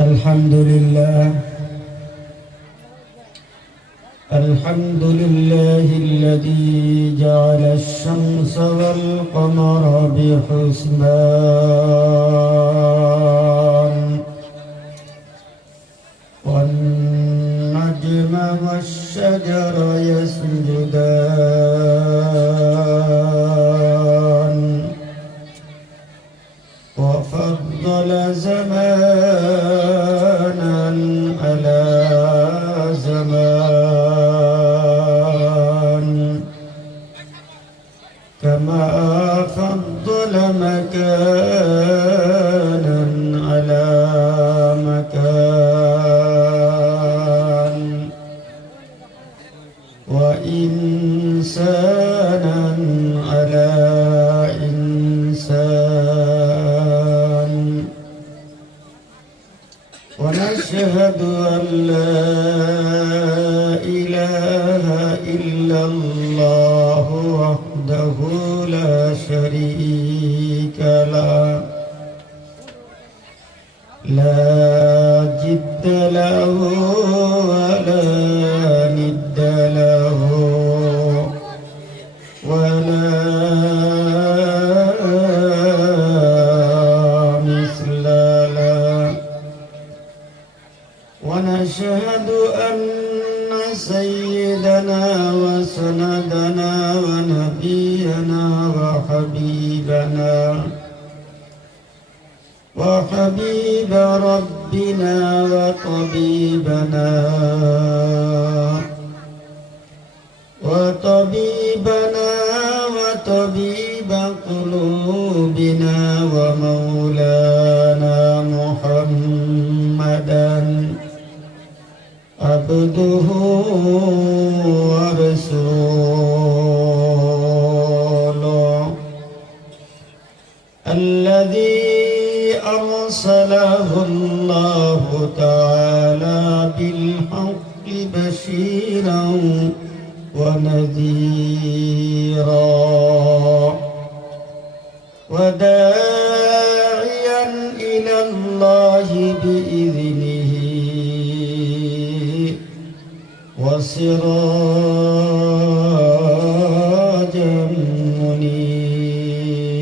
الحمد لله الذي جعل الشمس والقمر بحسبان والنجم والشجر يسجدان وفضل زمانا على زمان كما فضل مكانا على مكان وإنسانا على إنسان ونشهد أن لا إله إلا الله وحده لا شريك له لا جد له ولا ند له ولا مثل له ونشهد أن سيدنا وسندنا ونبينا وحبيب ربنا وطبيب قلوبنا ومولانا محمدا عبده ورسوله الذي أرسله الله تعالى بالحق بشيرا ونذيرا وداعيا إلى الله بإذنه وسراجا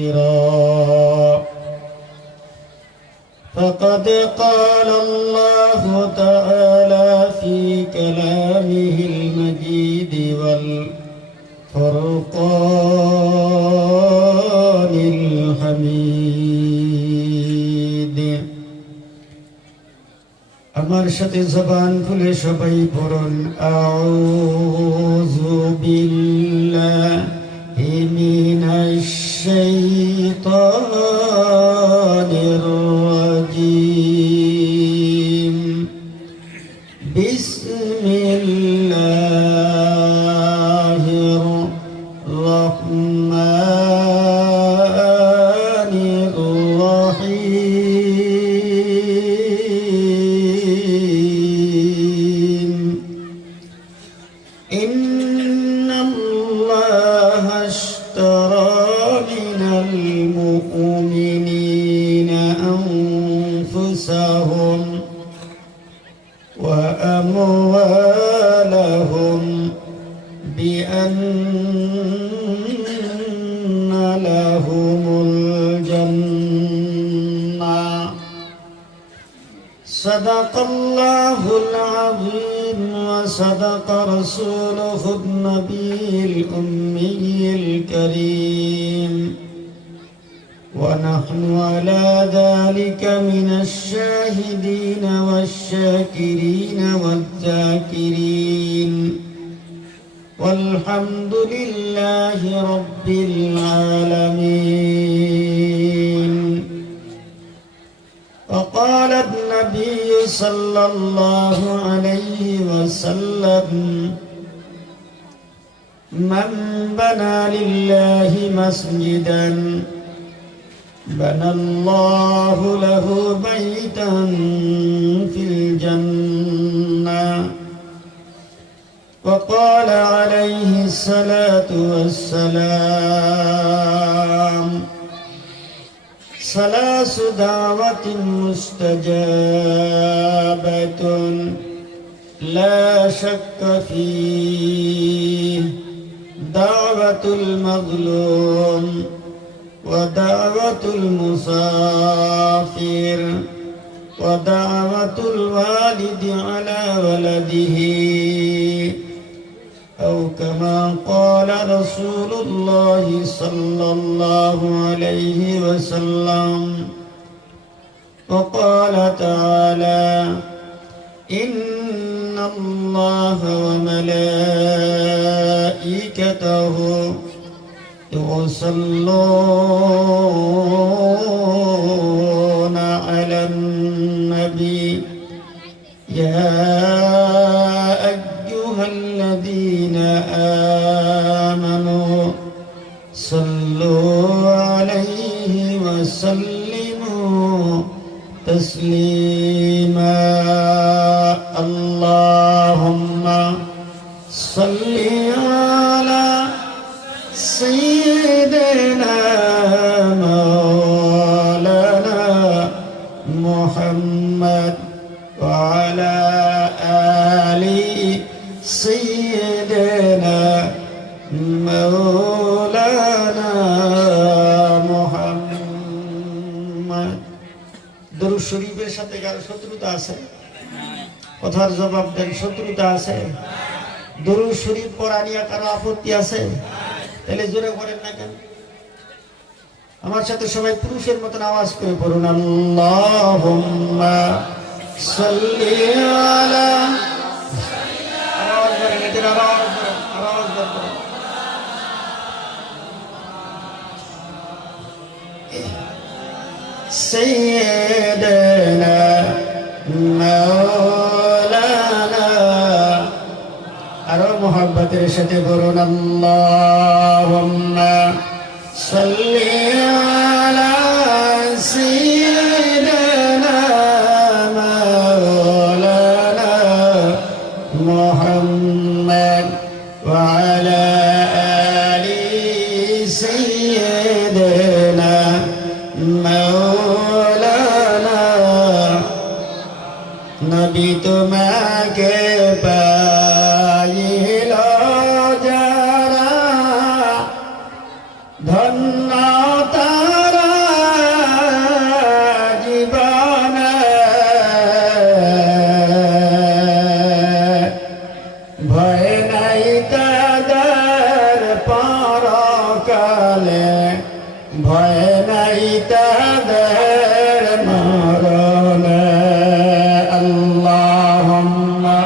منيرا فقد قال الله تعالى في كلامه المجيد والفرقان الحميد আমার সাথে জবান খুলে সবাই পড়ুন আউযু বিল্লাহি মিনাশ শাইতানির রাজীম বিসমিল্লাহির রাহমানির রাহিম ইন্নাল্লাহা আশতারা মিনাল মুমিনিনা আনফুসাহুম وأموالهم بأن لهم الجنة صدق الله العظيم وصدق رسوله النبي الأمي الكريم ونحن على ذلك من الشاهدين والشاكرين والذاكرين والحمد لله رب العالمين وقال النبي صلى الله عليه وسلم من بنى لله مسجدا بنى الله له بيتا في الجنة وقال عليه الصلاة والسلام ثلاث دعوة مستجاب لا شك فيه دعوة المظلوم ودعوة المسافر ودعوة الوالد على ولده أو كما قال رسول الله صلى الله عليه وسلم وقال تعالى إن الله وملائكته يصلون على النبي يا أيها الذين آمنوا صلوا عليه وسلموا تسليما اللهم صل على سيدنا مولانا محمد وعلى آل سيدنا مولانا محمد দরুদ শরীফের সাথে কারো শত্রুতা আছে? কথার জবাব দেন, শত্রুতা আছে? দরুদ শরীফ পড়া নিয়ে কারো আপত্তি আছে? তাহলে জোরে পড়েন না কেন? আমার সাথে সবাই পুরুষের মতন আওয়াজ করে পড়ুন, আল্লাহুম্মা সাল্লি আলা। আওয়াজ করেন, এদের আওয়াজ করেন, আওয়াজ করেন। সাইয়্যিদানা মাওলানা, আরো মোহাব্বতের সাথে বলুন, আল্লাহুম্মা সাল্লি আলা সাইয়্যিদিনা মাওলানা মুহাম্মদ ওয়া আলা আলি সাইয়্যিদিনা মাওলানা। নবী তোমাকে পাইল যারা ধন্য তারা জীবনে ভয় নাই তাদের পরকালে, ভয় নাই তাদের মরণে। আল্লাহুম্মা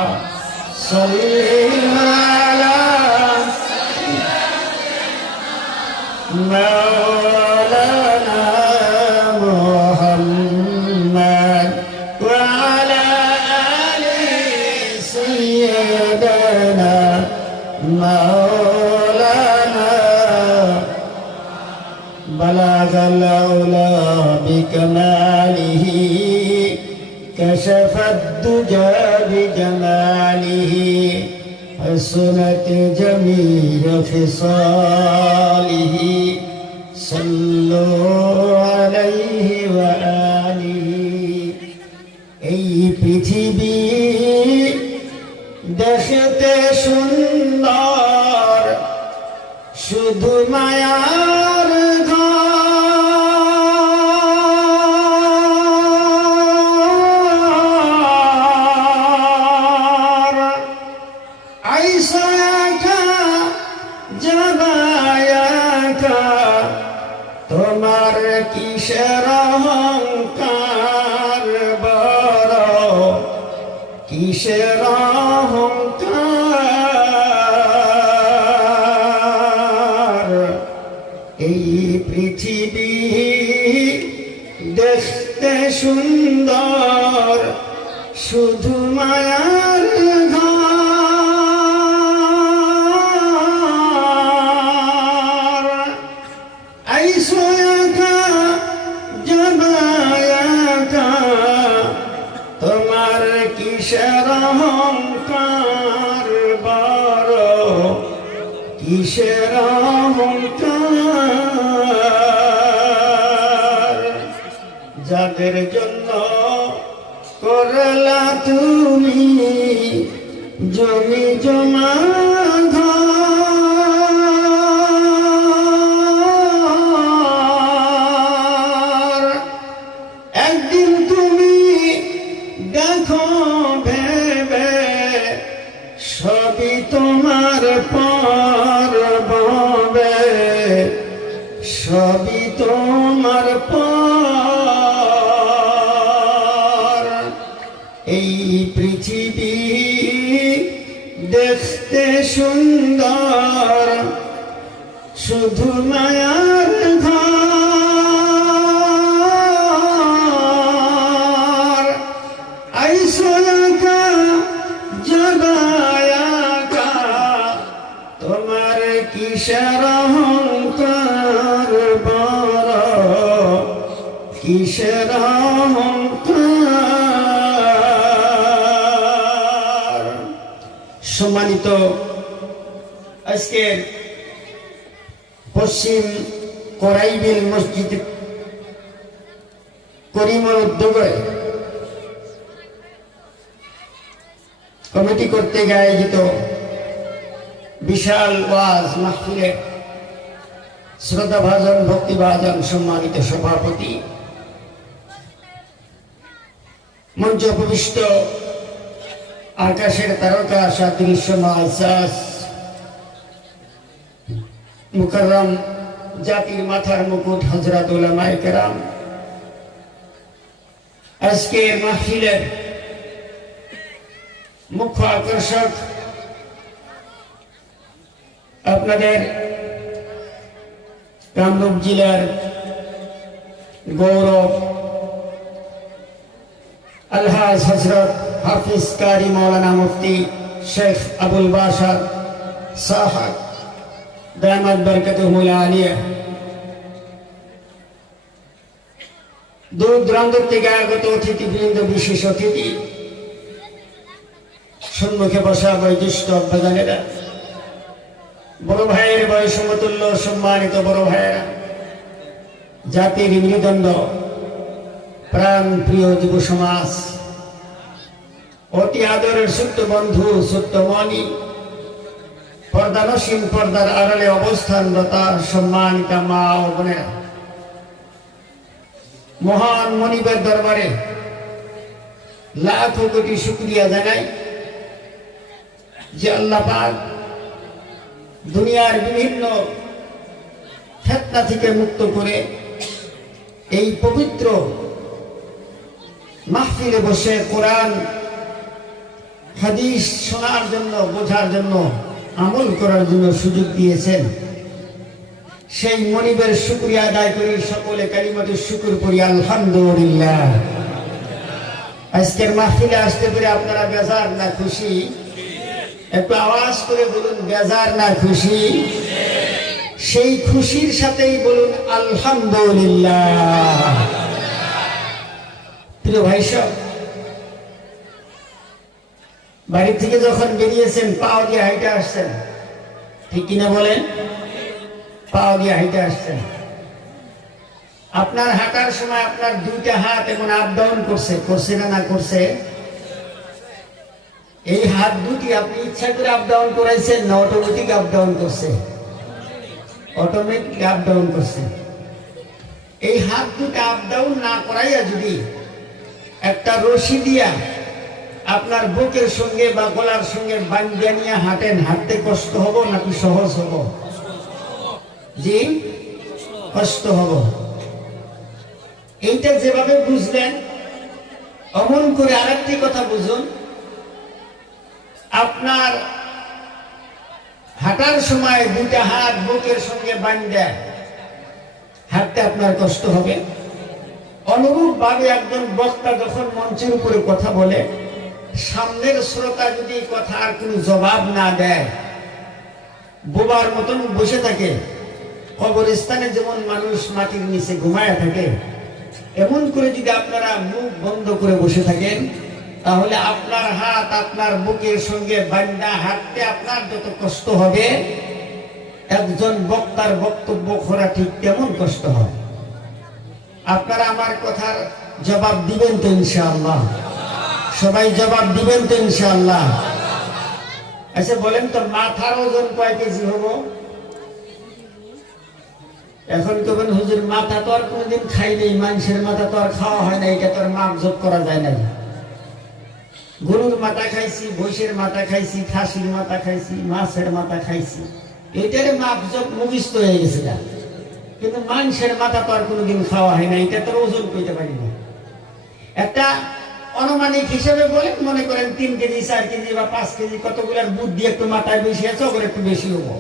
সাল্লি আলা مولانا محمد وعلى آل سيدنا مولانا بلغ العلا بكماله كشف الدجى بجماله حسنت جميع خصاله صلوا عليه وآله। এই পৃথিবী দেখতে সুন্দর, শুধু মায়ার ঘর। আইসা একা যাবা একা, তোমার কিসের অহংকার বড়, কিসের অহংকার। এই পৃথিবী দেখতে সুন্দর, শুধু মায়ার ঘর। আইসো একা যাবা একা, তোমার কিসের অহংকার বড়, কিসের অহংকার। যাদের জন্য করলা তুমি জমি জমা ঘর একদিন তুমি দেখো ভেবে সবই তোমার পর ববে সবই তোমার পর এই পৃথিবী দেখতে সুন্দর শুধু মায়ার ঘর আইসোকা জগায়াকা তোমার কিসের অহংকার বড় কিসের অহংকার। সম্মানিত আজকের পশ্চিম করাইবিল মসজিদ করিমর উদ্যোগে কমিটি কর্তৃক আয়োজিত বিশাল ওয়াজ মাহফিলে শ্রদ্ধাভাজন ভক্তিভাজন সম্মানিত সভাপতি মঞ্চ উপবিষ্ট আকাশের তারকা সাদৃশ্য মাসাস মুকাররম জাতির মাথার মুকুট হযরত উলামায়ে কেরাম আজকের মাহফিলের মুখ্য আকর্ষক আপনাদের কামরূপ জেলার গৌরব আলহাজ হযরত হাফিজ কারি মৌলানা মুফতি শেখ আবুল বাশার সাহেব দামাত বরকতুহুল আলিয়া দূর দূরান্ত থেকে আগত অতিথিবৃন্দ বিশেষ অতিথি সম্মুখে বসা বয়োজ্যেষ্ঠ আব্বাজানেরা বড় ভাইয়ের বয়স সমতুল্য সম্মানিত বড় ভাইয়েরা জাতির মেরুদণ্ড প্রাণ প্রিয় যুব সমাজ অতি আদরের সত্য বন্ধু সত্য মনি পর্দানসীন পর্দার আড়ালে অবস্থানরতা সম্মানিতা মা ও বোনেরা মহান মনিবের দরবারে লাখো কোটি শুকরিয়া জানাই যে আল্লাহ পাক দুনিয়ার বিভিন্ন ফিতনা থেকে মুক্ত করে এই পবিত্র মাহফিলে বসে কোরআন হাদিস শোনার জন্য বোঝার জন্য আমল করার জন্য সুযোগ দিয়েছেন সেই মনিবের শুকরিয়া আদায় করি সকলে কালিমাতুশ শুকর করি আলহামদুলিল্লাহ। আজকের মাহফিলে আসতে পেরে আপনারা বেজার না খুশি? একটু আওয়াজ করে বলুন বেজার না খুশি? সেই খুশির সাথেই বলুন আলহামদুলিল্লাহ। প্রিয় ভাই সব বাড়ি থেকে যখন বেরিয়েছেন পাও দিয়ে হাইটে আসছেন, ঠিক কিনা বলেন? পাও দিয়ে হাইটে আসছেন। আপনার হাঁটার সময় আপনার দুইটা হাত এমন আপ ডাউন করছে, করছে না করছে? এই হাত দুটি আপনি ইচ্ছা করে আপ ডাউন করাইছেন না অটোমেটিক আপ ডাউন করছে? অটোমেটিক আপ ডাউন করছে। এই হাত দুটো আপ ডাউন না করাইয়া যদি একটা রশি দিয়া আপনার বুকের সঙ্গে বা গলার সঙ্গে বাঁধিয়া নিয়ে হাঁটেন, হাঁটতে কষ্ট হবো নাকি সহজ হবো? জি, কষ্ট হবো। এইটা যেভাবে বুঝলেন অমন করে আরেকটি কথা বুঝুন, আপনার হাঁটার সময় দুইটা হাত বুকের সঙ্গে বাঁধা হাঁটতে আপনার কষ্ট হবে। অনুরূপ ভাবে একজন বক্তা যখন মঞ্চের উপরে কথা বলে, সামনের শ্রোতা যদি কথার কোনো জবাব না দেয়, বোবার মতন বসে থাকে, কবরস্থানে যেমন মানুষ মাটির নিচে ঘুমায় থাকে, এমন করে যদি আপনারা মুখ বন্ধ করে বসে থাকেন, তাহলে আপনার হাত আপনার বুকের সঙ্গে বাঁধা হাঁটতে আপনার যত কষ্ট হবে, একজন বক্তার বক্তব্য করা ঠিক তেমন কষ্ট হবে। আপনারা আমার কথার জবাব দিবেন তো ইনশাআল্লাহ? সবাই জবাব দিবেন তো ইনশাআল্লাহ? আচ্ছা বলেন তো মাথার ওজন কয় কেজি হবো? এখন কবেন হুজুর মাথা তো আর কোনোদিন খাই নেই, মানুষের মাথা তো আর খাওয়া হয় না, এটা তো আর মাপ যোগ করা যায় না। গরুর মাথা খাইছি, ভৈষের মাথা খাইছি, খাসির মাথা খাইছি, মাছের মাথা খাইছি, এটার মাপ যোগ মুখস্থ হয়ে গেছে না। কিন্তু মানুষের মাথা তো আর কোনোদিন খাওয়া হয় না, এটা তো ওজন করতে পারি না। একটা অনুমানিক হিসেবে বলেন, মনে করেন 3 কেজি 4 কেজি বা 5 কেজি কতগুলার বুদ্ধি একটু মাথায় বেশি আছে, ওগুলো একটু বেশি হবো।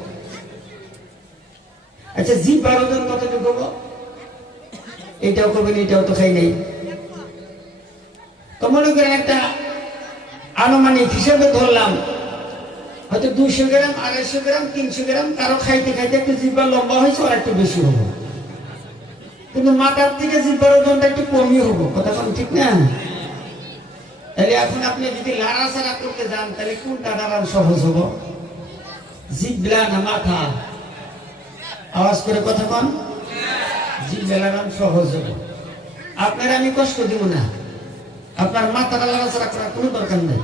আচ্ছা জিহ্বার ওজন কতটুকু হবো? এটাও কবেন এটাও তো খাই নাই। তো মনে করেন একটা আনুমানিক হিসেবে ধরলাম হয়তো 200 গ্রাম, 250 গ্রাম, 300 গ্রাম, কারো খাইতে খাইতে একটু জিহ্বা লম্বা হয়েছে, আর একটু বেশি হবো। কিন্তু মাথার থেকে জিহ্বার ওজনটা একটু কমই হবো, কথা কোন ঠিক না? তাহলে এখন আপনি যদি লাড়াচাড়া করতে যান, তাহলে কোনটা দাঁড়ান সহজ হবো? জিহ্বা না মাথা? আওয়াজ করে কথা কন। জিহ্বা লাগান সহজ হবো, আপনার আমি কষ্ট দিব না। আপনার মাথাটা লাড়াচাড়া করার কোনো দরকার নেই,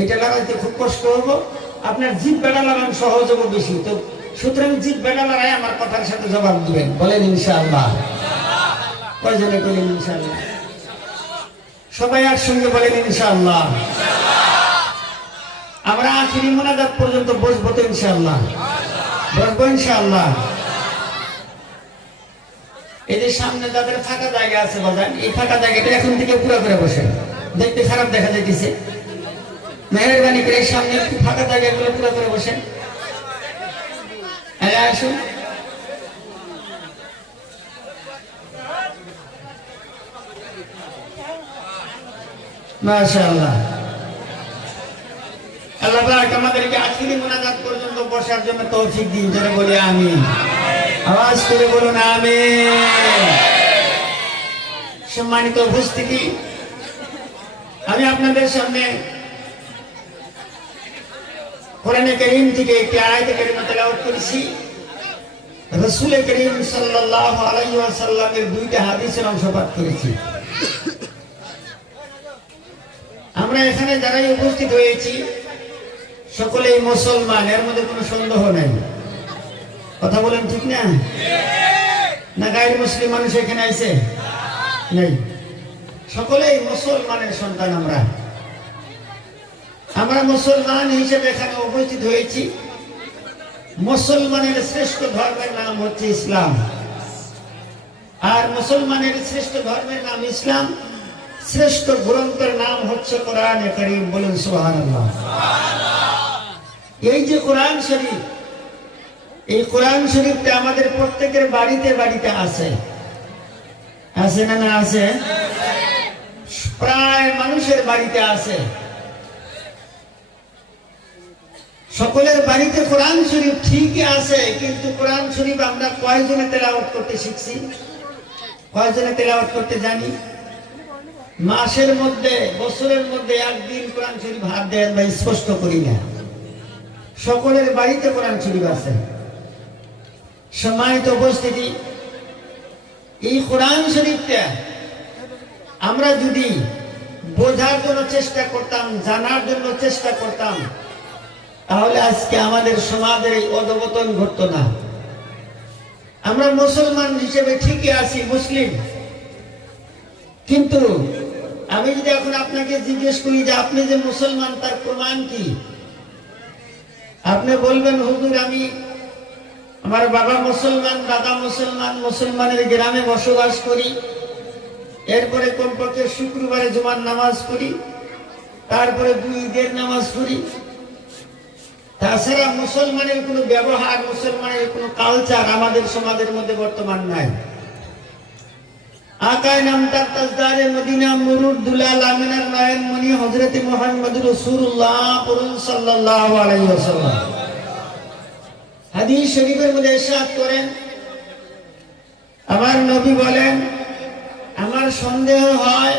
এটা লাগাইতে খুব কষ্ট হবো, আপনার জিহ্বাটা লাগান সহজ হবো বেশি। তো সুতরাং জিহ্বাটা লাগাই আমার কথার সাথে জবাব দিবেন, বলেন ইনশাআল্লাহ। কয়জনে বলেন ইনশাআল্লাহ? সবাই একসঙ্গে বলেন ইনশাআল্লাহ। আমরা আখিরি মোনাজাত পর্যন্ত বসবো তো ইনশাআল্লাহ? বসবো ইনশাআল্লাহ। এই যে সামনে যাদের ফাঁকা জায়গা আছে বাজান, এই ফাঁকা জায়গাটা এখন থেকে পুরো করে বসেন, দেখতে খারাপ দেখা যাইতেছে। মেহরবানি করে সামনে একটু ফাঁকা জায়গাগুলো পুরো করে বসেন। আসুন, মাশাআল্লাহ। আল্লাহ পাক আমাদেরকে আখিরি মোনাজাত পর্যন্ত বসার জন্য তৌফিক দিন, যারা বলি আমিন। আওয়াজ করে বলুন আমিন। সম্মানিত উপস্থিতি, আমি আপনাদের সামনে কোরআনে কারীম থেকে একটি আয়াত কারীমা তেলাওয়াত করেছি। রাসূল করিম সাল্লাল্লাহু আলাইহি ওয়াসাল্লামের 2টা হাদিসের অংশ পাঠ করেছি। আমরা এখানে যারাই উপস্থিত হয়েছি সকলেই মুসলমান, এর মধ্যে কোনো সন্দেহ নাই। কথা বলেন ঠিক না? না গায়ের মুসলিম মানুষ এখানে আছে? নেই, সকলেই মুসলমানের সন্তান। আমরা মুসলমান হিসেবে এখানে উপস্থিত হয়েছি। মুসলমানের শ্রেষ্ঠ ধর্মের নাম হচ্ছে ইসলাম, আর মুসলমানের শ্রেষ্ঠ ধর্মের নাম ইসলাম। শ্রেষ্ঠ গ্রন্থের নাম হচ্ছে কোরআনে কারীম, বলুন সুবহানাল্লাহ। এই যে কোরআন শরীফ, এই কোরআন শরীফটা আমাদের প্রত্যেকের বাড়িতে বাড়িতে আছে, আছে না? না আছে? প্রায় মানুষের বাড়িতে আছে। সকলের বাড়িতে কোরআন শরীফ ঠিকই আছে, কিন্তু কোরআন শরীফ আমরা কয়জনে তেলাওয়াত করতে শিখছি? কয়জনে তেলাওয়াত করতে জানি? মাসের মধ্যে, বছরের মধ্যে একদিন কোরআন শরীফ হাত দেন বা স্পষ্ট করি না। সকলের বাড়িতে কোরআন শরীফ আছে। সম্মানিত উপস্থিতি, এই কোরআন শরীফটা আমরা যদি বোঝার জন্য চেষ্টা করতাম, জানার জন্য চেষ্টা করতাম, তাহলে আজকে আমাদের সমাজের এই অধঃপতন ঘটতো না। আমরা মুসলমান হিসেবে ঠিকই আছি, মুসলিম, কিন্তু আমি যদি এখন আপনাকে জিজ্ঞেস করি যে আপনি যে মুসলমান, তার প্রমাণ কি? আপনি বলবেন হুজুর আমি, আমার বাবা মুসলমান, দাদা মুসলমান, মুসলমানের গ্রামে বসবাস করি, এরপরে কমপক্ষে শুক্রবারে জুমার নামাজ পড়ি, তারপরে 2 ঈদের নামাজ পড়ি। তাছাড়া মুসলমানের কোনো ব্যবহার, মুসলমানের কোনো কালচার আমাদের সমাজের মধ্যে বর্তমান নাই। আকায় নাম তার তাজদারে মদিনা মুরুদ দুলাল আমিনার নয়ন মনি হযরত মুহাম্মদ রাসূলুল্লাহ সাল্লাল্লাহু আলাইহি ওয়াসাল্লাম হাদিস শরীফের মধ্যে ইরশাদ করেন, আমার নবী বলেন, আমার সন্দেহ হয়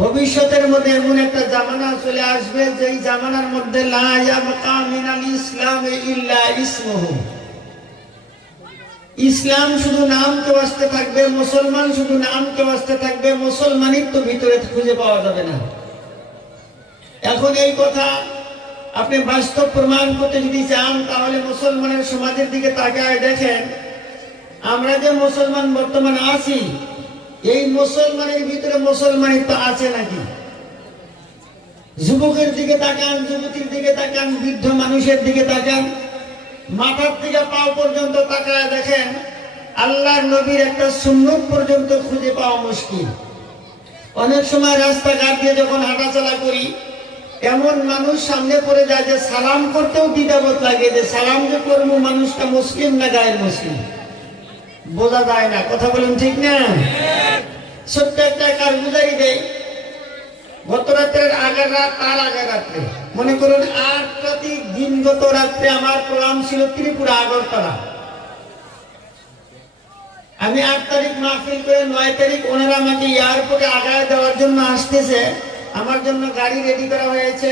ভবিষ্যতের মধ্যে এমন একটা জামানা চলে আসবে, যেই জামানার মধ্যে লা ইয়াবকা মিনাল ইসলামে ইল্লা ইসমুহু, ইসলাম শুধু নাম কে বাঁচতে থাকবে, মুসলমান শুধু নাম কে বাঁচতে থাকবে, মুসলমানিত্ব ভিতরে খুঁজে পাওয়া যাবে না। এখন এই কথা আপনি বাস্তব প্রমাণ করতে যদি চান তাহলে মুসলমানের সমাজের দিকে তাকায় দেখেন, আমরা যে মুসলমান বর্তমানে আছি, এই মুসলমানের ভিতরে মুসলমানিত্ব আছে নাকি? যুবকের দিকে তাকান, যুবতীর দিকে তাকান, বৃদ্ধ মানুষের দিকে তাকান, মাথার থেকে পাও পর্যন্ত তাকায় দেখেন, আল্লাহর নবীর একটা সুন্নত পর্যন্ত খুঁজে পাওয়া মুশকিল। অনেক সময় রাস্তাঘাট দিয়ে যখন হাঁটাচলা করি, এমন মানুষ সামনে পড়ে যায় যে সালাম করতেও দ্বিধাবোধ লাগে, যে সালাম যে করবো মানুষটা মুসলিম না গায়ের মুসলিম, বোঝা যায় না। কথা বলেন ঠিক না? ছোট্ট একটা কারগুজারি দেয়, গত রাত্রের আগের রাত, তার আগের রাত্রে মনে করুন 8 তারিখ দিনগত রাত্রে আমার প্রোগ্রাম ছিল ত্রিপুরা আগরতলা। আমি 8 তারিখ মাহফিল করে 9 তারিখ ওনারা আমাকে এয়ারপোর্টে আগায় দেওয়ার জন্য আসতেছে। আমার জন্য গাড়ি রেডি করা হয়েছে,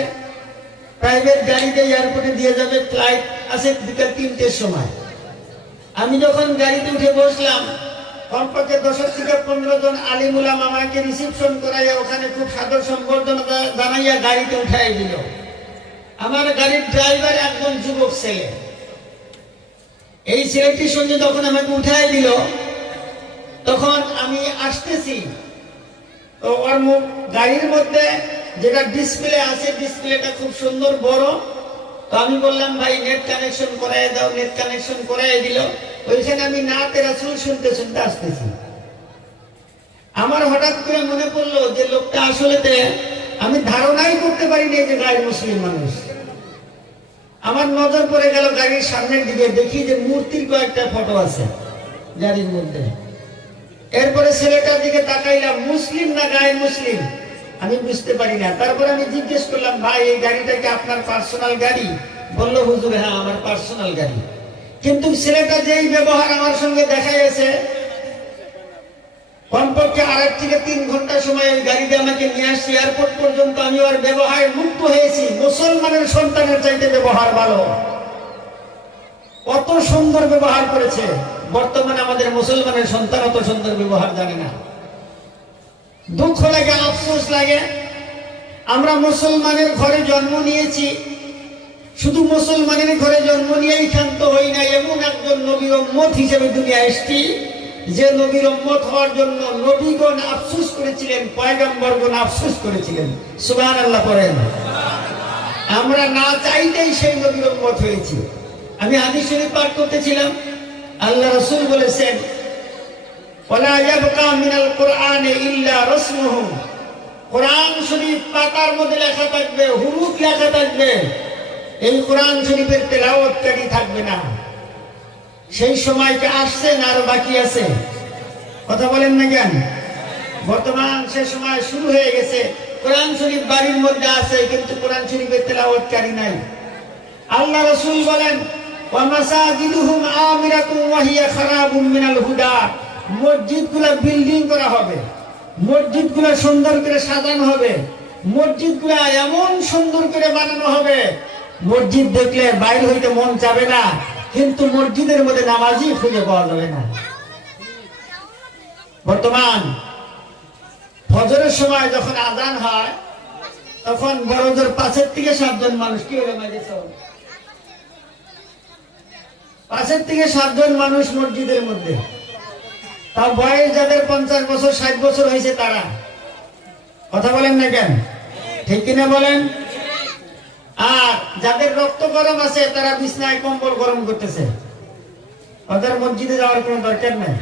প্রাইভেট গাড়িতে এয়ারপোর্টে দিয়ে যাবে, ফ্লাইট আছে বিকাল 3টের সময়। আমি যখন গাড়িতে উঠে বসলাম, কমপক্ষে 10 থেকে 15 জন আলিম উলামা আমাকে রিসিপশন করাইয়া ওখানে খুব সাদর সম্বর্ধনা জানাইয়া গাড়িতে উঠাই দিল। আমার গাড়ির ড্রাইভার একজন যুবক ছেলে। এই ছেলেটির সঙ্গে যখন আমাকে উঠাই দিল, তখন আমি আসতেছি, তো ওর মুখ গাড়ির মধ্যে যেটা ডিসপ্লে আছে, ডিসপ্লেটা খুব সুন্দর বড়। তো আমি বললাম, ভাই নেট কানেকশন করাই দাও। নেট কানেকশন করাই দিল। ওইখানে আমি নাতে রাসূল শুনতে শুনতে আসতেছি। আমার হঠাৎ করে মনে পড়লো যে লোকটা আসলে আমি ধারণাই করতে পারিনি যে গায়ের মুসলিম মানুষ। আমার নজর পড়ে গেল গাড়ির সামনের দিকে, দেখি যে মূর্তির কয়েকটা ফটো আছে গাড়ির মধ্যে। এরপরে ছেলেটার দিকে তাকাইলাম, মুসলিম না গায়ের মুসলিম আমি বুঝতে পারি না। তারপরে আমি জিজ্ঞেস করলাম, ভাই এই গাড়িটা কি আপনার পার্সোনাল গাড়ি? বললো, হুজুর হ্যাঁ আমার পার্সোনাল গাড়ি। কিন্তু ছেলেটা যেই ব্যবহার আমার সঙ্গে দেখাইছে, কমপক্ষে 2.5 থেকে 3 ঘন্টা সময় ওই গাড়িতে আমাকে নিয়ে আসছে এয়ারপোর্ট পর্যন্ত। আমি ওর ব্যবহারে মুগ্ধ হয়েছি। মুসলমানের সন্তানের চাইতে ব্যবহার ভালো, কত সুন্দর ব্যবহার করেছে। বর্তমানে আমাদের মুসলমানের সন্তান অত সুন্দর ব্যবহার জানে না। দুঃখ লাগে, আফসোস লাগে। আমরা মুসলমানের ঘরে জন্ম নিয়েছি, শুধু মুসলমানের ঘরে জন্ম নিয়েই ক্ষান্ত হই না। এমন একজন নবীর উম্মত হিসেবে দুনিয়া এসেছি, যে নবীর উম্মত হওয়ার জন্য নবীগণ আফসোস করেছিলেন, পয়গম্বরগণ আফসোস করেছিলেন। সুবহানাল্লাহ পড়েন। আমরা না চাইতেই সেই নবীর উম্মত হয়েছি। আমি হাদিস শরীফ পাঠ করতেছিলাম, আল্লাহ রাসূল বলেছেন, ওয়ালা ইয়াবকা মিনাল কুরআনি ইল্লা রাসমুহু। কোরআন শরীফ পাতার মধ্যে লেখা থাকবে, হুরুফ লেখা থাকবে, এই কোরআন শরীফের তেলাওয়াতকারী থাকবে না। সেই সময়টা আসছে না আরো বাকি আছে? কথা বলেন না কেন? বর্তমান সে সময় শুরু হয়ে গেছে। কোরআন শরীফ বাড়ির মধ্যে আছে, কিন্তু কোরআন শরীফের তেলাওয়াতকারী নাই। আল্লাহ রাসূল বলেন, ওয়া মাসাজিদুহুম আমিরাতুন ওয়া হিয়া খারাবুম মিনাল হুদা। মসজিদগুলো বিল্ডিং করা হবে, মসজিদগুলো সুন্দর করে সাজানো হবে, মসজিদগুলো এমন সুন্দর করে বানানো হবে, মসজিদ দেখলে বাইরে হইতে মন চাবে না, কিন্তু মসজিদের মধ্যে নামাজি খুঁজে পাওয়া যাবে না। বর্তমান ফজরের সময় যখন আযান হয়, তখন বড়জোর 5 থেকে 7 জন মানুষ, কি হলো মাইকেছ, 5 থেকে 7 জন মানুষ মসজিদের মধ্যে। তাও বয়স যাদের 50 বছর 60 বছর হয়েছে তারা। কথা বলেন না কেন? ঠিক কিনা বলেন? আর যাদের রক্ত গরম আছে তারা বিছনায় কম্বল গরম করতেছে। ওদের মসজিদে যাওয়ার কোনো দরকার নেই।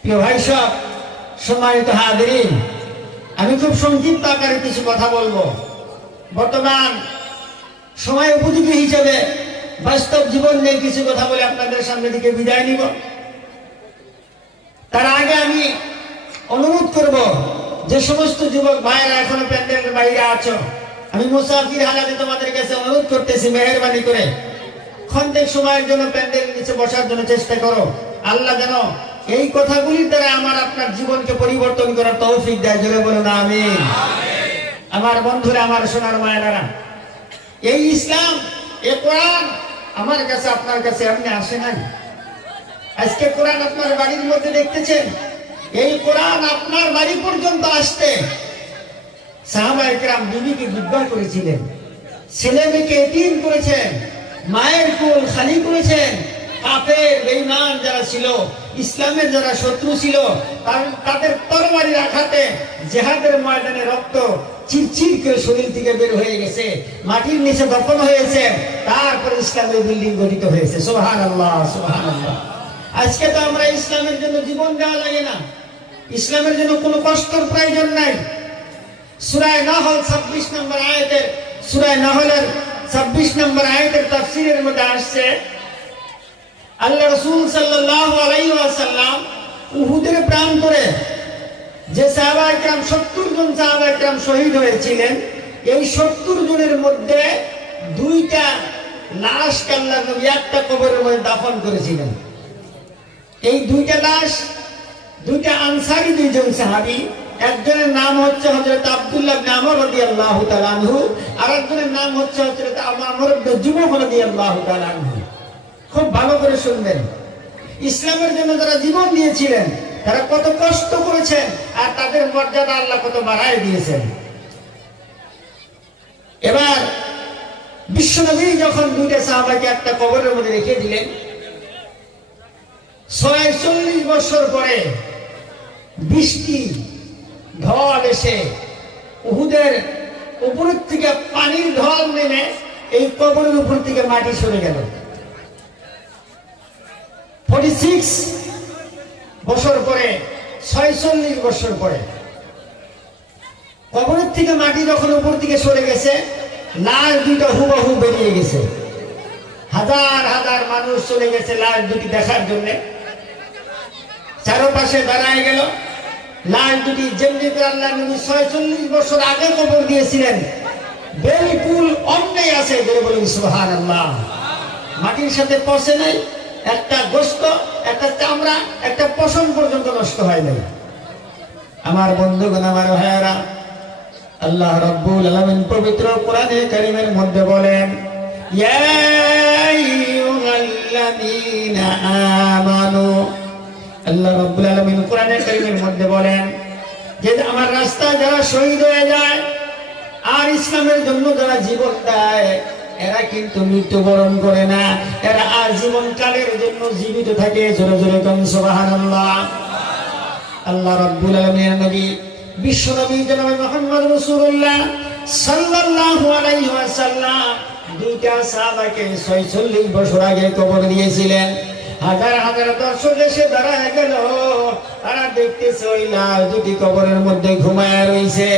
প্রিয় ভাই সব, সম্মানিত হাজিরিন, আমি খুব সংক্ষিপ্ত আকারে কিছু কথা বলবো। বর্তমান সময় উপযোগী হিসেবে বাস্তব জীবন নিয়ে কিছু কথা বলে আপনাদের সামনে থেকে বিদায় নিব। তার আগে আমি অনুরোধ করব, যে সমস্ত যুবক ভাইয়েরা এখনো প্যান্ডেলের বাইরে আছো, আমি মুসাফির হালাতে তোমাদের কাছে অনুরোধ করতেছি, মেহেরবানি করে ক্ষণিক সময়ের জন্য প্যান্ডেলের নিচে বসার জন্য চেষ্টা করো। আল্লাহ যেন এই কথাগুলির দ্বারা আমার আপনার জীবনকে পরিবর্তন করার তৌফিক দেয়। জোরে বলুন আমিন। আমার বন্ধুরা, আমার সোনার মায়েরা, এই ইসলাম, এই কোরআন আমার কাছে আপনার কাছে এমনি আসে নাই। আজকে কোরআন আপনার বাড়ির মধ্যে দেখতেছেন, এই কোরআন আপনার বাড়ি পর্যন্ত আসতে সাহাবায়ে কেরাম বিবিকে জিজ্ঞাসা করেছিলেন, ছেলে মেয়েকে এতিম করেছেন, মায়ের কোল খালি করেছেন। কাফের বেঈমান যারা ছিল, ইসলামের যারা শত্রু ছিল, তাদের তরবারির আঘাতে জিহাদের ময়দানে রক্ত চিরচির করে শরীর থেকে বের হয়ে গেছে, মাটির নিচে দফন হয়েছে, তারপরে ইসলামের বিল্ডিং গঠিত হয়েছে। সুবহানাল্লাহ, সুবহানাল্লাহ। আজকে তো আমরা ইসলামের জন্য জীবন দেওয়া লাগে না, ইসলামের জন্য কোনো কষ্টের প্রয়োজন নাই। সূরা নাহল 26 নম্বর আয়াতের, সূরা নাহলের 26 নম্বর আয়াতের তাফসীরের মধ্যে আসছে, আল্লাহ রাসূল সাল্লাল্লাহু আলাইহি ওয়াসাল্লাম উহুদের প্রান্তরে যে সাহাবায়ে কেরাম 70 জন সাহাবায়ে কেরাম শহীদ হয়েছিলেন, এই 70 জনের মধ্যে 2টা লাশকে আল্লাহর নবী একটা কবরের মধ্যে দাফন করেছিলেন। এই 2টা লাশ 2টা আনসারী 2জন সাহাবী, একজনের নাম হচ্ছে হযরত আব্দুল্লাহ ইবনে আমর রাদিয়াল্লাহু তাআলা আনহু, আরেকজনের নাম হচ্ছে হযরত আমর ইবনে জুমুহ রাদিয়াল্লাহু তাআলা আনহু। খুব ভালো করে শুনবেন, ইসলামের জন্য যারা জীবন দিয়েছিলেন তারা কত কষ্ট করেছেন, আর তাদের মর্যাদা আল্লাহ কত বাড়ায় দিয়েছেন। এবার বিশ্বনবী যখন 2টা সাহাবাকে একটা কবরের মধ্যে রেখে দিলেন, 46 বছর পরে বৃষ্টি ঢল এসে উহুদের উপর থেকে পানির ঢল নেমে এই কবরের উপর থেকে মাটি সরে গেল। 46 বছর পরে, 46 বছর পরে কবরের থেকে মাটি যখন উপর থেকে সরে গেছে, লাশ 2টা হুবহু বেরিয়ে গেছে। হাজার হাজার মানুষ চলে গেছে লাশ 2টি দেখার জন্য, চারপাশে দাঁড়ায় গেল। লাশ 2টি যেমনি আল্লাহ নবী 46 বছর আগে কবর দিয়েছিলেন বিলকুল অন্যায় আছে, বলুন সুবহানাল্লাহ। মাটির সাথে পচে নাই, একটা গোশত, একটা চামড়া, একটা পশম পর্যন্ত নষ্ট হয় নাই। আমার বন্ধুগণ, আমার ভাইয়েরা, আল্লাহ রাব্বুল আলামিন পবিত্র কোরআনে কারীমের মধ্যে বলেন, ইয়া আইয়ুহাল্লাযীনা আমানু, আল্লাহ রাব্বুল আলামিন কোরআনে কারীমের মধ্যে বলেন যে আমার রাস্তায় যারা শহীদ হয়ে যায় আর ইসলামের জন্য যারা জীবন দেয়, এরা কিন্তু মৃত্যুবরণ করে না, এরা আজীবন কালের জন্য জীবিত থাকে। জোরে জোরে কোন সুবহানাল্লাহ। আল্লাহ রাব্বুল আলামিনের নবী বিশ্ব নবী জনাব মুহাম্মদ রাসূলুল্লাহ সাল্লাল্লাহু আলাইহি ওয়াসাল্লাম 2টা সাহাবাকে 46 বছর আগে কবর দিয়েছিলেন। হাজার হাজার দর্শক এসে দাঁড়ায় গেল, তারা দেখতেছে ওই লাশ 2টি কবরের মধ্যে ঘুমায় রয়েছে।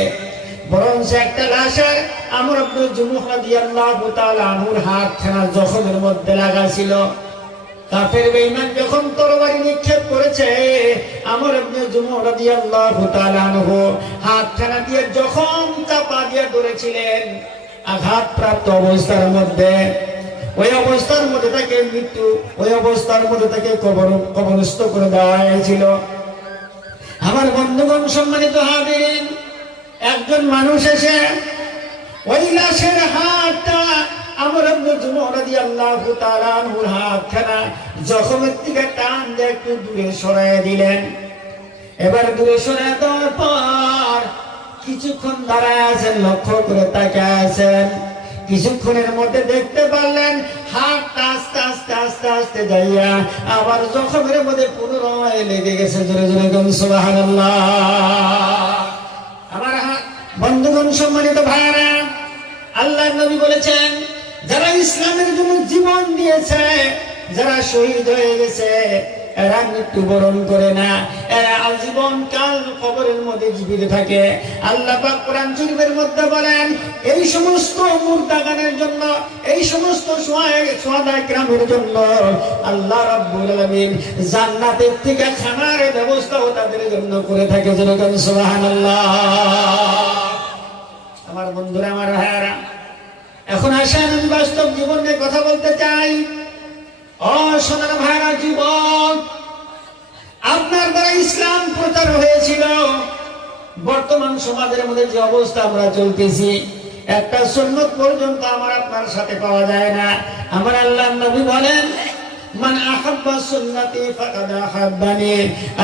বরঞ্চ একটা লাশের আমর ইবনে জুমুহ রাদিয়াল্লাহু তাআলা আনহুর হাতখানা জখমের মধ্যে লাগা ছিল। কাফের বেঈমান যখন তরবারি নিক্ষেপ করেছে, আমর ইবনে জুমুহ রাদিয়াল্লাহু তাআলা আনহু হাতখানা দিয়ে জখম চাপা দিয়ে ধরেছিলেন। আঘাতপ্রাপ্ত অবস্থার মধ্যে, ওই অবস্থার মধ্যে তাকে মৃত্যু, ওই অবস্থার মধ্যে তাকে কবরস্থ করে দেওয়া হয়েছিল। আমার বন্ধুগণ, সম্মানিত হাজিরিন, একজন মানুষ এসে ওই লাশের হাতটা আমর ইবনে জুমুহ রাদিয়াল্লাহু তাআলা আনহুর হাতখানা জখমের থেকে টান দিয়ে একটু দূরে সরাইয়া দিলেন। এবার দূরে সরাইয়া দেওয়ার পর কিছুক্ষণ দাঁড়ায় আছেন, লক্ষ্য করে তাকিয়ে আছেন। কিছুক্ষণের মধ্যে দেখতে পারলেন হাতটা আস্তে আস্তে আস্তে আস্তে যাইয়া আবার জখমের মধ্যে পুনরায় লেগে গেছে। জোরে জোরে কোন সুবহানাল্লাহ। আমার বন্ধুগণ, সম্মানিত ভাইরা, আল্লাহর নবী বলেছেন, যারা ইসলামের জন্য জীবন দিয়েছে, যারা শহীদ হয়ে গেছে, এরা মৃত্যুবরণ করে না, এরা আজীবন কাল কবরের মধ্যে জীবিত থাকে। আল্লাহ পাক কোরআন শরীফের মধ্যে বলেন, এই সমস্ত মুর্দাগানের জন্য, এই সমস্ত সুহাদা কিরামের জন্য আল্লাহ রাব্বুল আলামিন জান্নাতের থেকে খানার ব্যবস্থাও তাদের জন্য করে থাকে। যেরকম সুবহানাল্লাহ। আমার বন্ধুরা, আমার ভাইয়ারা, এখন আসেন আমি বাস্তব জীবন নিয়ে কথা বলতে চাই। ও সোনার ভাইরা, যুবক, আপনার দ্বারা ইসলাম প্রচার হয়েছিল। বর্তমান সমাজের মধ্যে যে অবস্থা আমরা চলতেছি, একটা সুন্নাত পর্যন্ত আমার আপনার সাথে পাওয়া যায় না। আমার আল্লাহর নবী বলেন, মান আহাব্বা সুন্নতি ফাকাদ আহাব্বানি।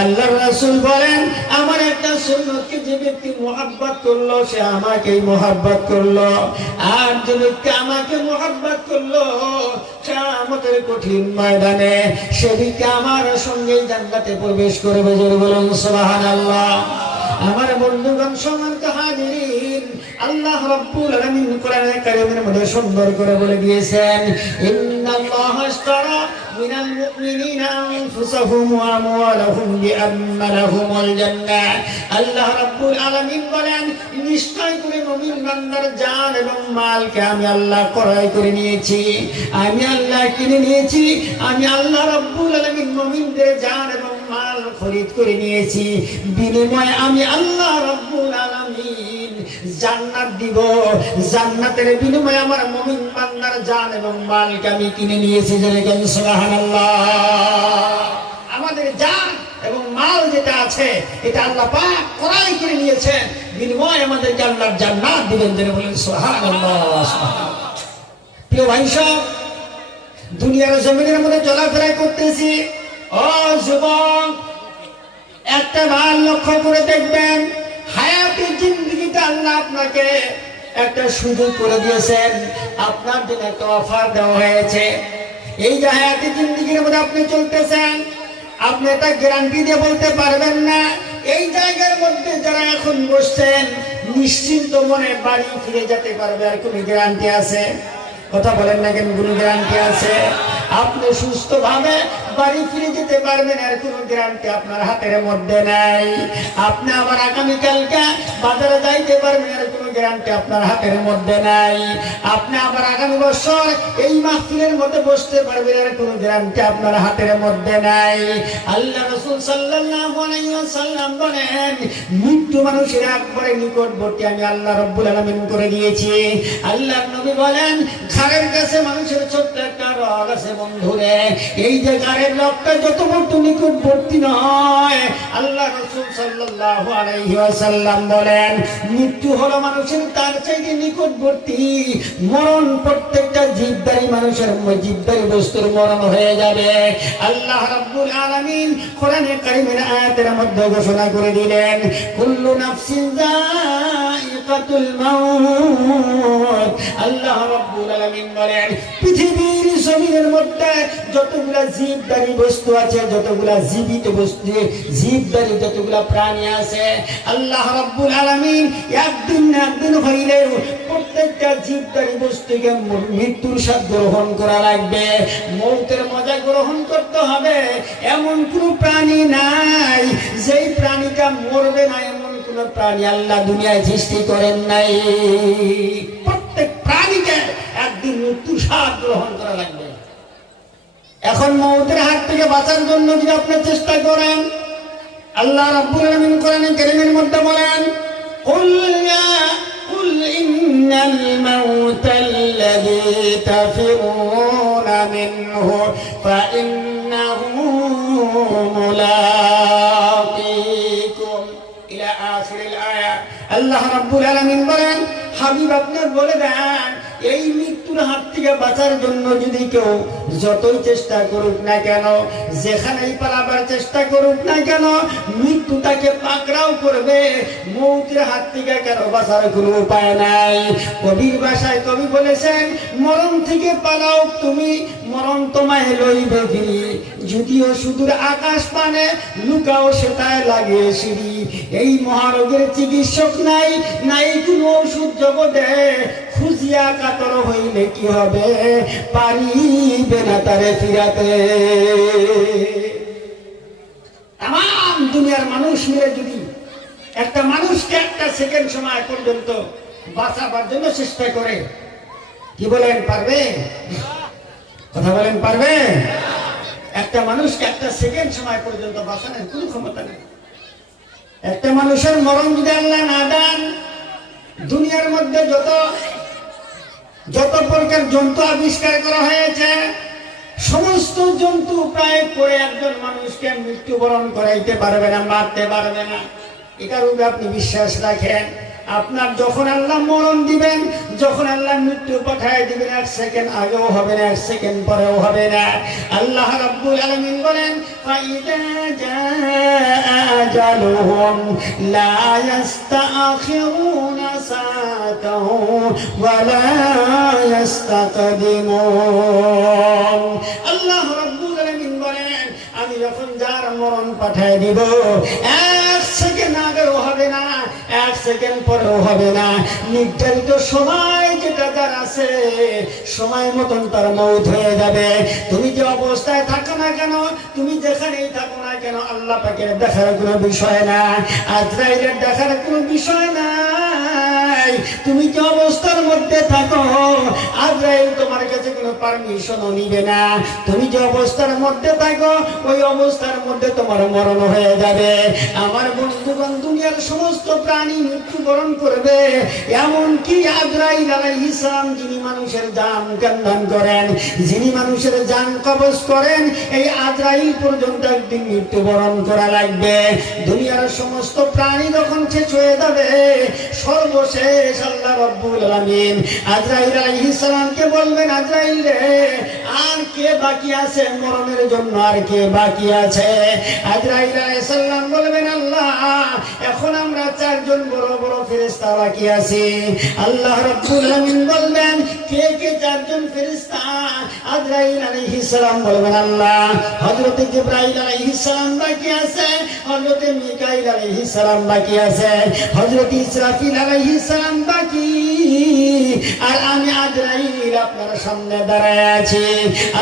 আল্লাহর রাসূল বলেন, আমার একটা সুন্নতকে যে ব্যক্তি মুহাব্বত করলো সে আমাকেই মুহাব্বত করলো, আর যে ব্যক্তি আমাকে মুহাব্বত করলো কিয়ামতের কঠিন ময়দানে সে ব্যক্তি আমার সঙ্গেই জান্নাতে প্রবেশ করবে। জোরে বলুন সুবহানাল্লাহ। আমার বন্ধুগণ, সম্মানিত হাজিরিন, আল্লাহ রাব্বুল আলামিন কোরআনে কারীমের মধ্যে সুন্দর করে বলে দিয়েছেন, ইন্নাল্লাহা আশতারা মিনাল মুমিনিনা আনফুসাহুম ওয়া আমওয়ালাহুম বিআন্না লাহুমুল জান্নাহ। আল্লাহ রাব্বুল আলামিন বলেন, নিশ্চয় করে মুমিন বান্দার জান এবং মালকে আমি আল্লাহ ক্রয় করে নিয়েছি, আমি আল্লাহ কিনে নিয়েছি। আমি আল্লাহ রাব্বুল আলামিন মুমিনদের জান এবং মাল খরিদ করে নিয়েছি, বিনিময়ে আমি আল্লাহ রাব্বুল আলামিন জান্নাত দিব। জান্নাতের বিনিময়ে আমার মুমিন বান্দার জান এবং মালকে আমি কিনে নিয়েছি। যেরকম সুবহানাল্লাহ। আমাদের জান এবং মাল যেটা আছে এটা আল্লাহ পাক ক্রয় করে নিয়েছেন, বিনিময়ে আমাদেরকে আল্লাহ জান্নাত দিবেন। যেন বলেন সুবহানাল্লাহ। প্রিয় ভাই সব, দুনিয়ার জমিনের মধ্যে চলাফেরা করতেছি। ও যুবক, একটা বার লক্ষ্য করে দেখবেন, হায়াতে জিন্দেগিটা আল্লাহ আপনাকে একটা সুযোগ করে দিয়েছেন, আপনার জন্য একটা অফার দেওয়া হয়েছে। এই যে হায়াতে জিন্দেগির মধ্যে আপনি চলতেছেন, আপনি এটা গ্যারান্টি দিয়ে বলতে পারবেন না এই জায়গার মধ্যে যারা এখন বসছেন নিশ্চিন্ত মনে বাড়ি ফিরে যেতে পারবে, আর কোনো গ্যারান্টি আছে? কথা বলেন না কেন? কোনো গ্যারান্টি আছে? আপনি সুস্থভাবে বাড়ি ফিরে যেতে পারবেন, আর কোনো গ্যারান্টি আপনার হাতের মধ্যে নাই। আপনি আবার আগামীকালকে বাজারে যাইতে পারবেন, আর কোনো গ্যারান্টি আপনার হাতের মধ্যে নাই। আপনি আবার আগামী বছর এই মাহফিলের মধ্যে বসতে পারবেন, আর কোনো গ্যারান্টি আপনার হাতের মধ্যে নাই। আল্লাহ রাসূল সাল্লাল্লাহু আলাইহি ওয়াসাল্লাম বলেন, মৃত্যু মানুষের একবারে নিকটবর্তী আমি আল্লাহ রাব্বুল আলামিন করে দিয়েছি। আল্লাহর নবী বলেন, ঘাড়ের কাছে মানুষের ছোট্ট একটা রগ আছে বন্ধুরে, এই যে ঘাড়ের রগটা যত বড় নিকটবর্তী নয়, আল্লাহ রাসূল সাল্লাল্লাহু আলাইহি ওয়াসাল্লাম বলেন, মৃত্যু হলো মানুষের তার চাইতে নিকটবর্তী। মরণ প্রত্যেকটা জীবধারী মানুষের জীবধারী বস্তুর মরণ হয়ে যাবে। আল্লাহ রাব্বুল আলামিন কোরআনে কারীমের আয়াতের মধ্যে ঘোষণা করে দিলেন, কুল্লু নাফসিন যায়িকাতুল মাউত। আল্লাহ রাব্বুল আলামিন বলেন, পৃথিবীর জমিনের মধ্যে যতগুলা জীবধারী বস্তু আছে, যতগুলা জীবিত বস্তু, জীবধারী যতগুলা প্রাণী আছে, আল্লাহ রাব্বুল আলামিন একদিন না একদিন হইলেও প্রত্যেকটা জীবধারী বস্তুকে মৃত্যুর স্বাদ গ্রহণ করা লাগবে, মৌতের মজা গ্রহণ করতে হবে। এমন কোন প্রাণী নাই যেই প্রাণীটা মরবে না, এমন কোন প্রাণী আল্লাহ দুনিয়ায় সৃষ্টি করেন নাই। প্রত্যেক প্রাণীকে একদিন মৃত্যুর স্বাদ গ্রহণ করা লাগবে। এখন মৌতের হাত থেকে বাঁচার জন্য যদি আপনি চেষ্টা করেন, আল্লাহ রাব্বুল আলামিন কোরআনে কারীমের মধ্যে বলেন, কুল ইন্নাল মাউতাল্লাযী তাফিরুনা মিনহু ফাইন্নাহু মুলাকীকুম ইলা আখিরিল আয়াত। আল্লাহ রাব্বুল আলামিন বলেন, হাবিব আপনি বলে দেন, এই মৃত্যুর হাত থেকে বাঁচার জন্য যদি কেউ যতই চেষ্টা করুক না কেন, যেখানেই পালাবার চেষ্টা করুক না কেন, মৃত্যু তাকে পাকড়াও করবে। মৌতের হাত থেকে কেন বাঁচার কোনো উপায় নাই। কবির ভাষায় কবি বলেছেন, মরণ থেকে পালাও তুমি, মরণ তোমায় লইবে ফিরি, যদিও সুদূর আকাশ পানে লুকাও সেটায় লাগে সিঁড়ি। এই মহারোগের চিকিৎসক নাই, নাই কোনো ওষুধ জগতে, খুঁজিয়া কাতর হইলে কি হবে, পারিবে না তারে ফিরাতে। তাম দুনিয়ার মানুষ মিলে যদি একটা মানুষকে একটা সেকেন্ড সময় পর্যন্ত বাঁচাবার জন্য চেষ্টা করে, কি বলেন পারবে? কথা বলেন পারবে? একটা মানুষকে একটা সেকেন্ড সময় পর্যন্ত বাঁচানোর কোনো ক্ষমতা নেই। একটা মানুষের মরণ যদি আল্লাহ না দেন, দুনিয়ার মধ্যে যত প্রকার জন্তু আবিষ্কার করা হয়েছে, সমস্ত জন্তু প্রায় পড়ে একজন মানুষকে মৃত্যুবরণ করাইতে পারবে না, মারতে পারবে না। এটার উপরে আপনি বিশ্বাস রাখেন? আপনার যখন আল্লাহ মরণ দিবেন, যখন আল্লাহ মৃত্যু পাঠায় দিবেন, 1 সেকেন্ড আগেও হবে না, 1 সেকেন্ড পরেও হবে না। আল্লাহ রাব্বুল আলামিন বলেন, ফাইদা জাআ আজালুহুম লা ইস্তাখিরুনা সাআতান ওয়া লা ইস্তাকদিমুন। আল্লাহ রাব্বুল আলামিন বলেন, আমি যখন যার মরণ পাঠায় দিব, 1 সেকেন্ড আগেও হবে না, 1 সেকেন্ড পরেও হবে না। নির্ধারিত সময় যেটা যার আছে, সময় মতন তার মৌত হয়ে যাবে। তুমি যে অবস্থায় থাকো না কেন, তুমি যেখানেই থাকো না কেন, আল্লাহ পাকের দেখার কোনো বিষয় না, আজরাইলের দেখার কোনো বিষয় নাই। তুমি যে অবস্থার মধ্যে থাকো, আজরাইল তোমার কাছে কোনো পারমিশনও নিবে না। তুমি যে অবস্থার মধ্যে থাকো, ওই অবস্থার মধ্যে তোমার মরণ হয়ে যাবে। আমার বন্ধুগণ, দুনিয়ার সমস্ত প্রাণী মৃত্যুবরণ করবে, এমনকি আজরাইল আলাইহিস সালাম, যিনি মানুষের জান দান করেন, যিনি মানুষের জান কবজ করেন, এই আজরাইল পর্যন্ত একদিন মৃত্যুবরণ করা লাগবে। দুনিয়ার সমস্ত প্রাণী যখন শেষ হয়ে যাবে, সর্বশেষ আল্লাহ রাব্বুল আলামিন আজরাইল আলাইহিস সালামকে বলবেন, আজরাইল রে, আর কে বাকি আছে মরণের জন্য, আর কে বাকি আছে? আজরাইল আলাইহিস সালাম বলবেন, আল্লাহ, এখন আমরা 4 জন বড় বড় ফেরেশতা বাকি আছি। আল্লাহ রাব্বুল আলামিন বলবেন, কে কে 4 জন ফেরেশতা? আজরাইল আলাইহিস সালাম বলবেন, আল্লাহ, হযরত জিবরাইল আলাইহিস সালাম বাকি আছে, হযরত মিকাইল আলাইহিস সালাম বাকি আছে, হযরত ইসরাফিল আলাইহিস সালাম বাকি, আর আমি আজরাইল আপনার সামনে দাঁড়ায় আছি।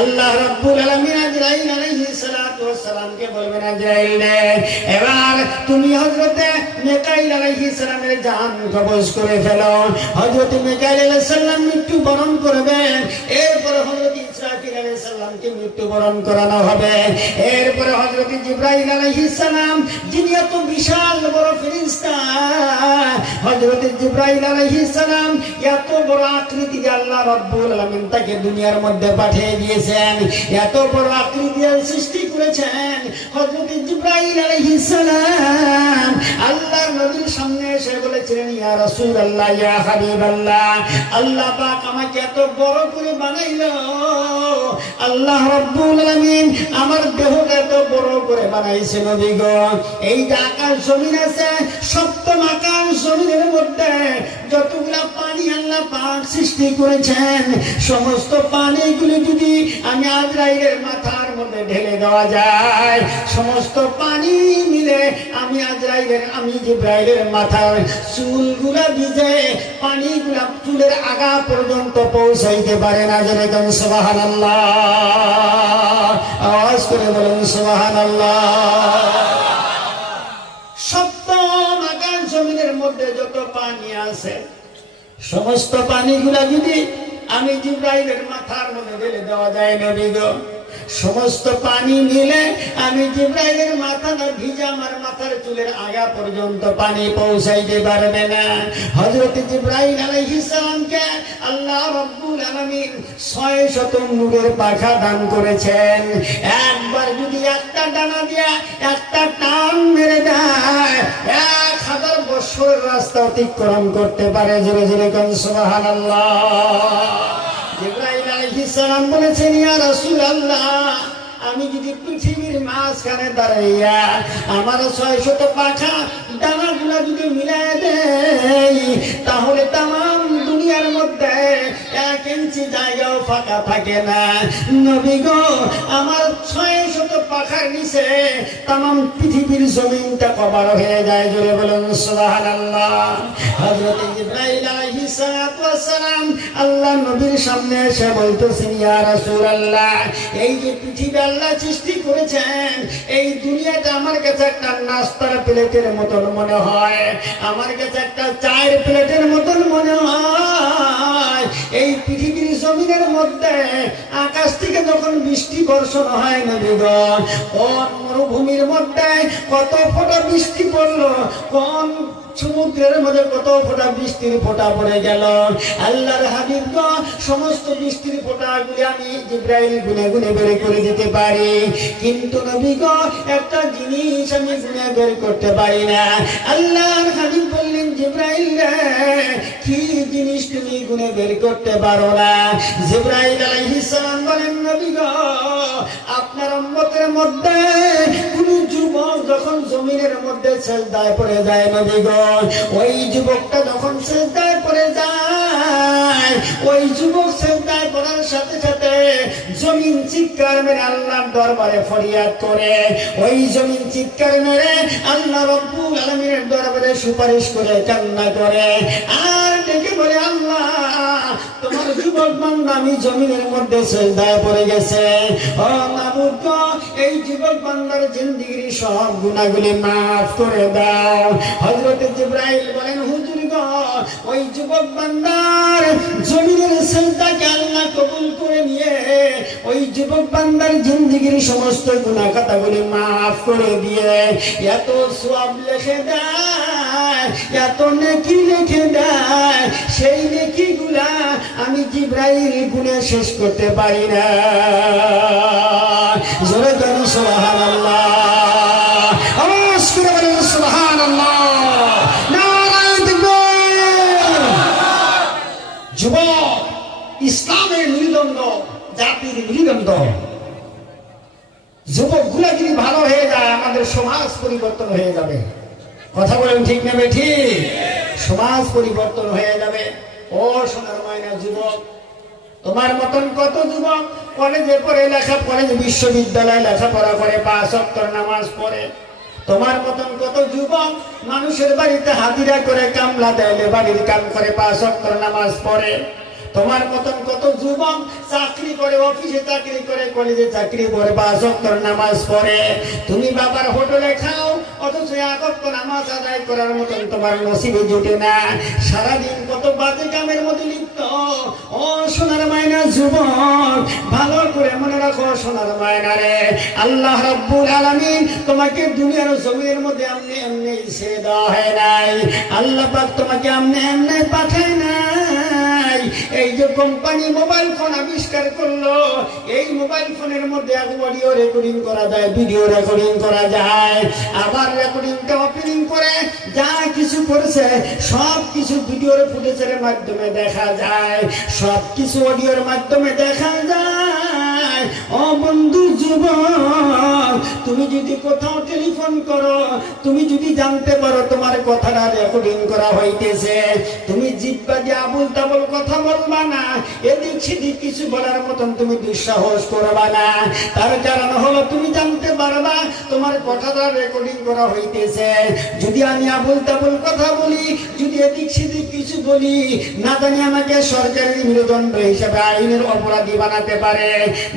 আল্লাহ রাব্বুল আলামিন আজরাইল আলাইহিস সালাতু ওয়াস সালামকে বলবেন, আজরাইল রে, এবার তুমি হযরত মিকাইল আলাইহিস সালামের জান কবজ করে ফেলো। হযরত মিকাইল আলাইহিস সালাম মৃত্যুবরণ করবেন, এরপরে হযরত ইসরাফিল আলাইহিস সালামকে মৃত্যুবরণ করানো হবে। এরপরে হযরত জিবরাইল আলাইহিস সালাম, যিনি এত বিশাল বড় ফেরেশতা, হযরত জিবরাইল আলাইহিস সালাম এত বড় আকৃতি আল্লাহ রাব্বুল আলামিন তাকে দুনিয়ার মধ্যে পাঠিয়ে দিয়েছেন, এত বড় আকৃতি সৃষ্টি করেছেন। হযরত জিবরাইল আলাইহিস সালাম আল্লাহর নবীর সামনে এসে বলেছিলেন, ইয়া রাসূলুল্লাহ, ইয়া হাবিবাল্লাহ, আল্লাহ পাক আমাকে এত বড় করে বানাইলো, আল্লাহ রাব্বুল আলামিন আমার দেহটা এত বড় করে বানাইছে নবী গো। এই যে আকাশ জমিন আছে, সপ্তম আকাশ জমিনের মধ্যে যতগুলা পানি আল্লাহ পাক সৃষ্টি করেছেন, সমস্ত পানিগুলি যদি আমি আজরাইলের মাথার মধ্যে ঢেলে দেওয়া যায়, সমস্ত পানি মিলে আমি আজরাইলের, আমি জিবরাইলের মাথার চুলগুলা ভিজে পানিগুলা চুলের আগা পর্যন্ত পৌঁছাইতে পারে না। যেরকম সুবহানাল্লাহ, আওয়াজ করে বলুন সুবহানাল্লাহ। সপ্তম আকাশ জমিনের মধ্যে যত পানি আছে, সমস্ত পানিগুলা যদি আমি জিবরাইলের মাথার মধ্যে ঢেলে দেওয়া যায় নবী গো, সমস্ত পানি মিলে আমি জিবরাইলের মাথাটা ভিজে আমার মাথার চুলের আগা পর্যন্ত পানি পৌঁছাইতে পারবে না। হযরত জিবরাইল আলাইহিস সালামকে আল্লাহ রাব্বুল আলামিন 600 নূরের পাখা দান করেছেন। একবার যদি একটা ডানা দিয়া একটা টান মেরে দেয়, 1000 বছর রাস্তা অতিক্রম করতে পারে। জোরে জোরে কোন সুবহানাল্লাহ। জিবরাইল আলাইহিস সালাম বলেছেন, ইয়া রাসূলুল্লাহ, আমি যদি পৃথিবীর মাঝখানে দাঁড়াইয়া আমার 600 পাখা ডানাগুলা যদি মিলাই দেই, তাহলে তামাম দুনিয়ার মধ্যে 1 ইঞ্চি জায়গাও ফাঁকা থাকে না। নবী গো, আমার 600 পাখার নিচে তামাম পৃথিবীর জমিনটা কভার হয়ে যায়। জোরে বলুন সুবহানাল্লাহ। হযরত জিবরাইল আলাইহিস সালাতু ওয়াস সালাম আল্লাহ নবীর সামনে এসে বলতেছেন, ইয়া রাসূলুল্লাহ, এই যে পৃথিবী আল্লাহ সৃষ্টি করেছেন, এই দুনিয়াটা আমার কাছে একটা নাস্তার প্লেটের মতন মনে হয়, আমার কাছে একটা চায়ের প্লেটের মতন মনে হয়। এই পৃথিবীর জমিনের মধ্যে আকাশ থেকে যখন বৃষ্টি বর্ষণ হয় নবী গো, কোন মরুভূমির মধ্যে কত ফোঁটা বৃষ্টি পড়লো, কোন সমুদ্রের মধ্যে কত ফোঁটা বৃষ্টির ফোঁটা পড়ে গেল। আল্লাহর হাবিব গো, সমস্ত বৃষ্টির ফোঁটাগুলি আমি জিবরাইল গুনে গুনে বের করে দিতে পারি, কিন্তু নবী গো একটা জিনিস আমি গুনে বের করতে পারি না। আল্লাহর হাবিব বললেন, জিবরাইল রে, কি জিনিস তুমি গুনে বের করতে পারো না? জিবরাইল আলাইহিস সালাম বলেন, নবী গো, আপনার উম্মতের মধ্যে কোন যুবক যখন জমিনের মধ্যে সেজদায় পড়ে যায় নবী গো, ওই যুবকটা যখন সেজদায় পড়ে যায়, ওই যুবক সেজদায় পড়ার সাথে সাথে জমিন চিৎকার মেরে আল্লাহর দরবারে ফরিয়াদ করে, ওই জমিন চিৎকার মেরে আল্লাহ রব্বুল আলামিনের দরবারে সুপারিশ করে কান্না করে, আর ডেকে বলে, আল্লাহ তোমার যুবক বান্দা আমি জমিনের মধ্যে সেজদায় পড়ে গেছে, ও মাবুদ গো, এই যুবক বান্দার জিন্দেগির সব গুনাহগুলি মাফ করে দাও। হযরত জিবরাইল বলেন, হুজুর গো, ওই যুবক বান্দার জমিনের সেজদাকে আল্লাহ কবুল করে নিয়ে ওই যুবক বান্দার জিন্দেগির সমস্ত গুনাহ খাতাগুলি মাফ করে দিয়ে এত সওয়াব লিখে দেয়, এত নেকি লিখে দেয়, সেই নেকিগুলা আমি জিবরাইল গুনে শেষ করতে পারি না। জোরে বলুন সুবহানাল্লাহ, আওয়াজ করে বলুন সুবহানাল্লাহ, নারায়ে তাকবীর। যুবক ইসলামের মেরুদণ্ড, জাতির মেরুদণ্ড। যুবক গুলা যদি ভালো হয়ে যায়, আমাদের সমাজ পরিবর্তন হয়ে যাবে। কথা বলেন ঠিক নেবে? ঠিক, সমাজ পরিবর্তন হয়ে যাবে। ও সোনার ময়না যুবক, তোমার মতন কত যুবক কলেজে পড়ে কলেজ বিশ্ববিদ্যালয়ে লেখাপড়া করে, 5 ওয়াক্ত নামাজ পড়ে। তোমার মতন কত যুবক মানুষের বাড়িতে হাজিরা করে, কামলা দেয়, বাড়ির কাম করে, 5 ওয়াক্ত নামাজ পড়ে। তোমার মতন কত যুবক চাকরি করে, অফিসে চাকরি করে, কলেজে চাকরি করে, 5 ওয়াক্ত নামাজ পড়ে। তুমি বাবার হোটেলে খাও, অথচ 1 ওয়াক্ত নামাজ আদায় করার মতন তোমার নসিবে জুটে না। সারাদিন কত বাজে কামের মধ্যে লিপ্ত। ও সোনার মায়না যুবক, ভালো করে মনে রাখো সোনার মায়না রে, আল্লাহ রাব্বুল আলামিন তোমাকে দুনিয়ার জমিনের মধ্যে এমনি এমনি ছেড়ে দেওয়া হয় নাই। আল্লাহ পাক তোমাকে এমনি এমনি পাঠায় নাই। এই যে কোম্পানি মোবাইল ফোন আবিষ্কার করলো, এই মোবাইল ফোনের মধ্যে অডিও রেকর্ডিং করা যায়, ভিডিও রেকর্ডিং করা যায়, আবার রেকর্ডিংটা ওপেনিং করে যা কিছু করেছে সব কিছু ভিডিওর ফুটেজের মাধ্যমে দেখা যায়, সব কিছু অডিওর মাধ্যমে দেখা যায়। ও বন্ধু যুবক, তুমি যদি কোথাও টেলিফোন করো, তুমি যদি জানতে পারো তোমার কথাটা রেকর্ডিং করা হইতেছে, তুমি জিহ্বা দিয়ে আবুল তাবুল কথা বলবা না, এদিক সেদিক কিছু বলার মতন তুমি দুঃসাহস করবা না। তার কারণ হলো তুমি জানতে পারবা তোমার কথাটা রেকর্ডিং করা হইতেছে। যদি আমি আবুল তাবুল কথা বলি, যদি এদিক সেদিক কিছু বলি, না জানি আমাকে সরকারি মেরুদণ্ড হিসেবে আইনের অপরাধী বানাতে পারে,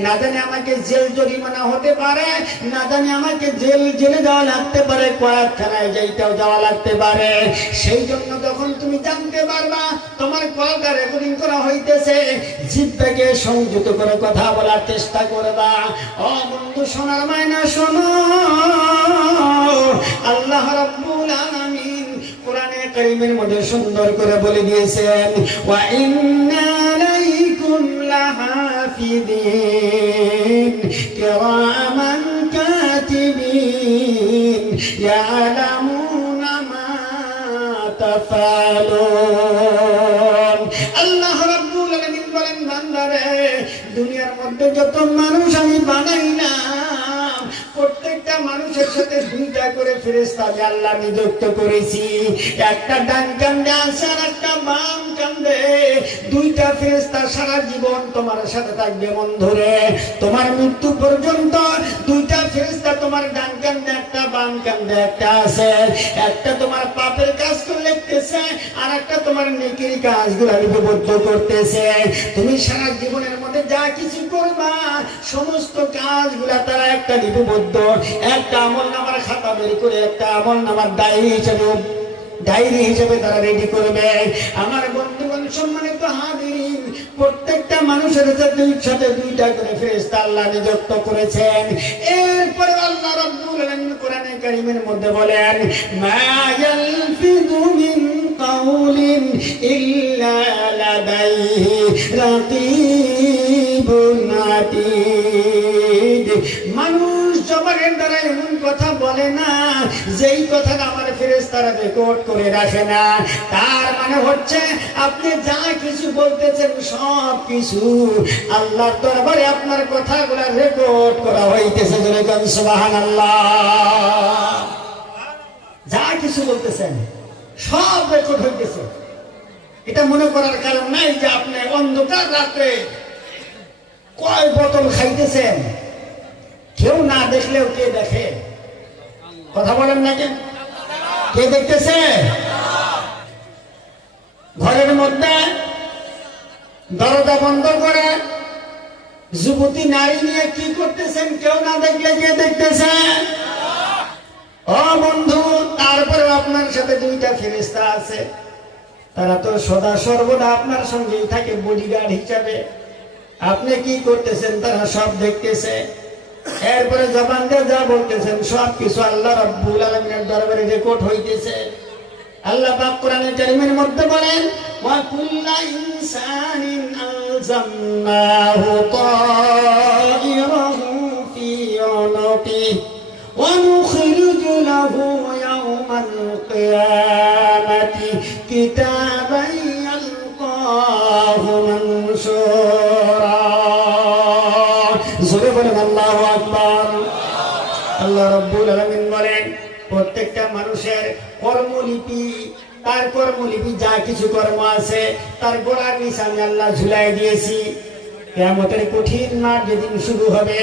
না জানি আমাকে জেল জরিমানা হতে পারে, না জানি আমাকে জেলে যাওয়া লাগতে পারে, কয়েকখানায় যাইতেও যাওয়া লাগতে পারে। সেই জন্য যখন তুমি জানতে পারবা তোমার কলটা রেকর্ডিং করা হইতেছে, জিহ্বাকে সংযত করে কথা বলার চেষ্টা করবা। ও বন্ধু সোনার মায়না শোনো, আল্লাহ রাব্বুল আলামিন কোরআনে কারীমের মধ্যে সুন্দর করে বলে দিয়েছেন, ওয়া ইন্না আলাইকুম লাহাফিযিন কিরামান কাতিবিন ইয়ালামুনা মা তাফআলুন। আল্লাহ রাব্বুল আলামিন বলেন, বান্দারে, দুনিয়ার মধ্যে যত মানুষ আমি বানাইলাম, প্রত্যেকটা মানুষের সাথে 2টা করে ফেরেশতা আমি আল্লাহ নিযুক্ত করেছি। একটা ডান কান্দে আছে আর একটা বাম কান্দে। 2টা ফেরেশতা সারা জীবন তোমার সাথে থাকবে বন্ধুরে, তোমার মৃত্যু পর্যন্ত। 2টা ফেরেশতা তোমার ডান কান্দে একটা, বাম কান্দে একটা আছে। একটা তোমার পাপের কাজ করে লিখতেছে, আর একটা তোমার নেকির কাজগুলো লিপিবদ্ধ করতেছে। তুমি সারা জীবনের মধ্যে যা কিছু করবা সমস্ত কাজগুলা তারা একটা লিপিবদ্ধ, একটা আমলনামার খাতা বের করে, একটা আমলনামার ডায়েরি হিসেবে তারা রেডি করবে। আমার বন্ধুগণ, সম্মানিত হাজিরিন, প্রত্যেকটা মানুষের সাথে দুইটা করে ফেরেশতা আল্লাহ নিযুক্ত করেছেন। এরপরে আল্লাহ রাব্বুল আলামিন কোরআনে কারীমের মধ্যে বলেন, মা ইয়ালফিযু মিন কাউলিন ইল্লা লাদাইহি রাকীবুন আতীদ। মানুষ জবানের দ্বারা এমন কথা বলে না যেই কথাটা আমার ফেরেশতারা রেকর্ড করে রাখে না। তার মানে হচ্ছে আপনি যা কিছু বলতেছেন সব কিছু আল্লাহর দরবারে আপনার কথাগুলো রেকর্ড করা হইতেছে। যেরকম সুবহানাল্লাহ, যা কিছু বলতেছেন সব রেকর্ড হইতেছে। এটা মনে করার কারণ নাই যে আপনি অন্ধকার রাতে কয় বোতল খাইতেছেন, কেউ না দেখলেও কে দেখে? কথা বলেন না কেন? কে দেখতেছে? ঘরের মধ্যে দরজা বন্ধ করে যুবতী নারী নিয়ে কি করতেছেন, কেউ না দেখলে কে দেখতেছে? ও বন্ধু, তারপরে আপনার সাথে দুইটা ফেরেশতা আছে, তারা তো সদা সর্বদা আপনার সঙ্গেই থাকে বডিগার্ড হিসাবে। আপনি কি করতেছেন তারা সব দেখতেছে। এরপরে জবান দিয়ে যা বলতেছেন সব কিছু আল্লাহ রাব্বুল আলামিনের দরবারে রেকর্ড হইতেছে। আল্লাহ পাক কোরআনে কারীমের মধ্যে বলেন, ওয়া কুল্লা ইনসানিন আলজামনাহু তাইরাহু ফি উনুকিহি ওয়া নুখরিজু লাহু ইয়াওমাল কিয়ামাতি কিতাবান ইয়ালকাহু মানশুরা। জোরে বলেন আল্লাহু আকবার। আল্লাহ রাব্বুল আলামিন বলেন, প্রত্যেকটা মানুষের কর্মলিপি, তার কর্মলিপি যা কিছু কর্ম আছে তার গোড়ার নিচে আমি আল্লাহ ঝুলাই দিয়েছি। কিয়ামতের কঠিন মাঠ যেদিন শুরু হবে,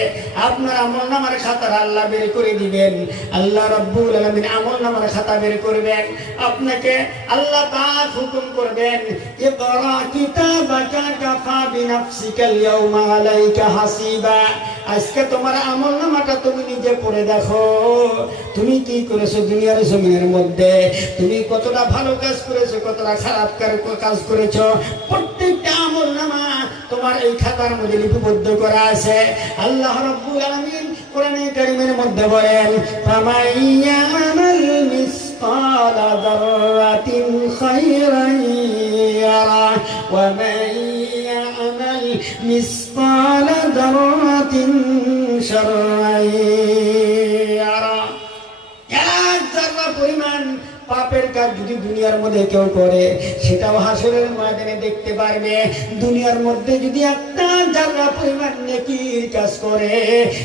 আপনার আমলনামার খাতা আল্লাহ বের করে দিবেন। আল্লাহ রাব্বুল আলামিন আমলনামার খাতা বের করবেন, আপনাকে আল্লাহ পাক হুকুম করবেন, ইকরা কিতাবাকা কাফা বিনাফসিকাল ইয়াওমা আলাইকা হাসিবা। আজকে তোমার আমলনামাটা তুমি নিজে পড়ে দেখো, তুমি কি করেছো দুনিয়ার জমিনের মধ্যে, তুমি কতটা ভালো কাজ করেছো, কতটা খারাপ কাজ করেছো। প্রত্যেকটা আমলনামা তোমার এই খাতার মধ্যে লিপিবদ্ধ করা আছে। আল্লাহ রাব্বুল আলামিন কোরআনে কারীমের মধ্যে বলেন, ফামাইয়ামাল মিসকালা যাররাতিন খায়রান ইয়ারা ওয়া মাইয়ামাল মিসকালা যাররাতিন শাররান ইয়ারা। এক যারা পরিমাণ পাপের কাজ যদি দুনিয়ার মধ্যে কেউ করে, সেটাও হাসরের ময়দানে দেখতে পারবে। দুনিয়ার মধ্যে যদি একটা যারা পরিমাণ নেকির কাজ করে,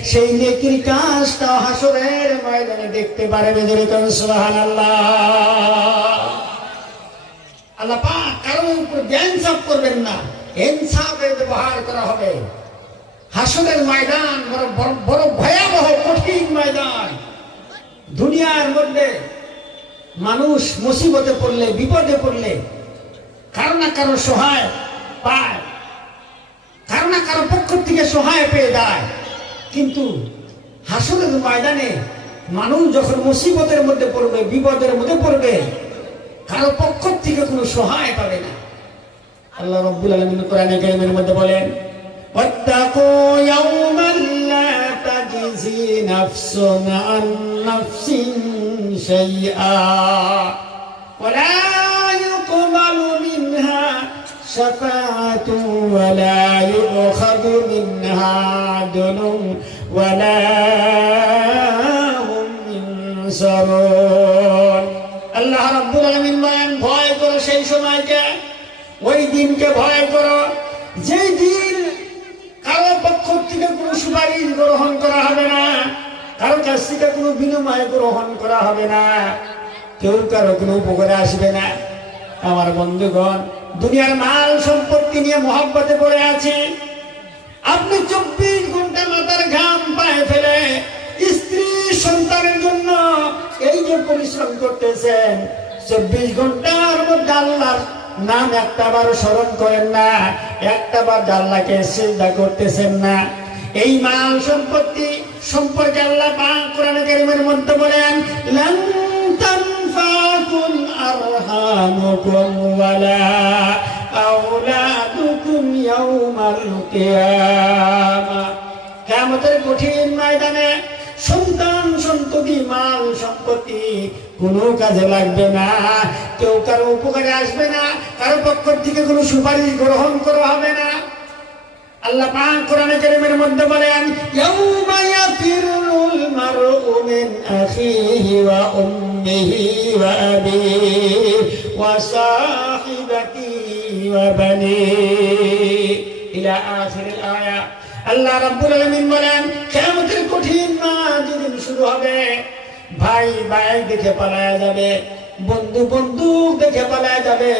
সেই নেকির কাজটাও হাসরের ময়দানে দেখতে পারবে। যেরকম সুবহানাল্লাহ। আল্লাহ পাক কারো উপর ইনসাফ করবেন না, ইনসাফের ব্যবহার করা হবে। হাসরের ময়দান বড় ভয়াবহ কঠিন ময়দান। দুনিয়ার মধ্যে মানুষ মুসিবতে পড়লে, বিপদে পড়লে কারো না কারো সহায় পায়, কারো না কারো পক্ষ থেকে সহায় পেয়ে যায়। কিন্তু হাসরের ময়দানে মানুষ যখন মুসিবতের মধ্যে পড়বে, বিপদের মধ্যে পড়বে, কারো পক্ষ থেকে কোনো সহায় পাবে না। আল্লাহ রাব্বুল আলামিন কোরআনে কারীমের মধ্যে বলেন, ওয়াত্তাকু ইয়াওমান লা তাজজি নাফসুন আন নাফসিন শাইআ ওয়া লা ইউকবালু মিনহা শাফাআতুন ওয়া লা ইউখাযু মিনহা আদলুন ওয়া লা হুম ইনসারুন। আল্লাহ রাব্বুল আলামিন বলেন, ভয় করো সেই সময়কে, ওই দিনকে ভয় করো যেই দিন কারো পক্ষ থেকে কোনো সুপারিশ গ্রহণ করা হবে না, কারো কাছ থেকে কোনো বিনিময় গ্রহণ করা হবে না, কেউ কারো কোনো উপকারে আসবে না। আমার বন্ধুগণ, দুনিয়ার মাল সম্পত্তি নিয়ে মহব্বতে পড়ে আছে। আপনি 24 ঘন্টা মাথার ঘাম পায়ে ফেলে স্ত্রী সন্তানের জন্য এই যে পরিশ্রম করতেছেন, 24 ঘন্টার মধ্যে আল্লাহর নাম একটাবার স্মরণ করেন না, একটাবার আল্লাহকে সিজদা করতেছেন না। এই মাল সম্পত্তি সম্পর্কে আল্লাহ পাক কোরআনে কারীমের মধ্যে বলেন, লান তানফাকুম আরহামুকুম ওয়ালা আওলাদুকুম ইয়াউমাল কিয়ামা। কিয়ামতের কঠিন ময়দানে সন্তান সন্ততি মাল সম্পত্তি কোনো কাজে লাগবে না, কেউ কারো উপকারে আসবে না, কারো পক্ষ থেকে কোনো সুপারিশ গ্রহণ করা হবে না। আল্লাহ পাক কোরআনে কারীমের মধ্যে বলেন, ইয়াউমা ইয়াফিরুল মারউ মিন আখিহি ওয়া উম্মিহি ওয়া আবিহি ওয়া সাহিবাতিহি ওয়া বানিহি ইলা আখিরিল আয়া। আল্লাহ রাব্বুল আলামিন বলেন, কিয়ামতের কঠিন মাস যেদিন শুরু হবে, ভাই ভাই দেখে পালায়া যাবে, বন্ধু বন্ধু দেখে পালায়া যাবে,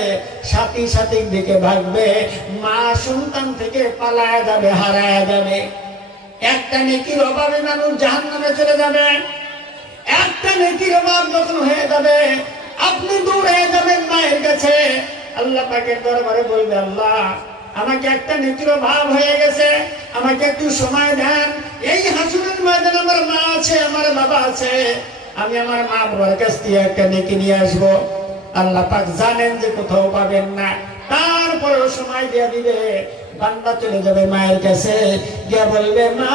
সাথী সাথী দেখে ভাগবে, মা সন্তান থেকে পালায়া যাবে, হারায়া যাবে। একটা নেকির অভাবে মানুষ জাহান্নামে চলে যাবে। একটা নেকির অভাব যখন হয়ে যাবে, আপনি দূর হয়ে যাবেন মায়ের কাছে। আল্লাহ পাকের দরবারে বলবে, আল্লাহ আমাকে একটা নেকির অভাব হয়ে গেছে, আমাকে একটু সময় দেন। এই হাসরের ময়দানে আমার মা আছে, আমার বাবা আছে, আমি আমার মা বাবার কাছ থেকে একটা নেকি নিয়ে আসবো। আল্লাহ পাক জানেন যে কোথাও পাবেন না, তারপরেও সময় দিয়ে দিবে। বান্দা চলে যাবে মায়ের কাছে, গিয়ে বলবে, মা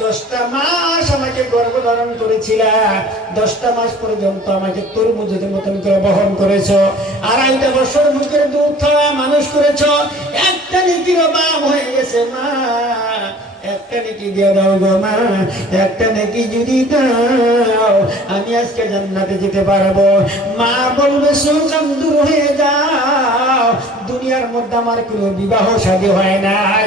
10টা মাস আমাকে গর্ভধারণ করেছিলা, 10টা মাস পর্যন্ত আমাকে তরমুজের মতন করে বহন করেছো, 2.5 বছর মুখের দুধ খাওয়া মানুষ করেছো, একটা নেকির অভাব হয়ে গেছে মা, একটা নেকি দিয়ে দাও গো মা, একটা নেকি যদি দাও আমি আজকে জান্নাতে যেতে পারবো। মা বলবে, সুকাম দূর হয়ে যাও, দুনিয়ার মধ্যে আমার কোনো বিবাহ শাদী হয় নাই,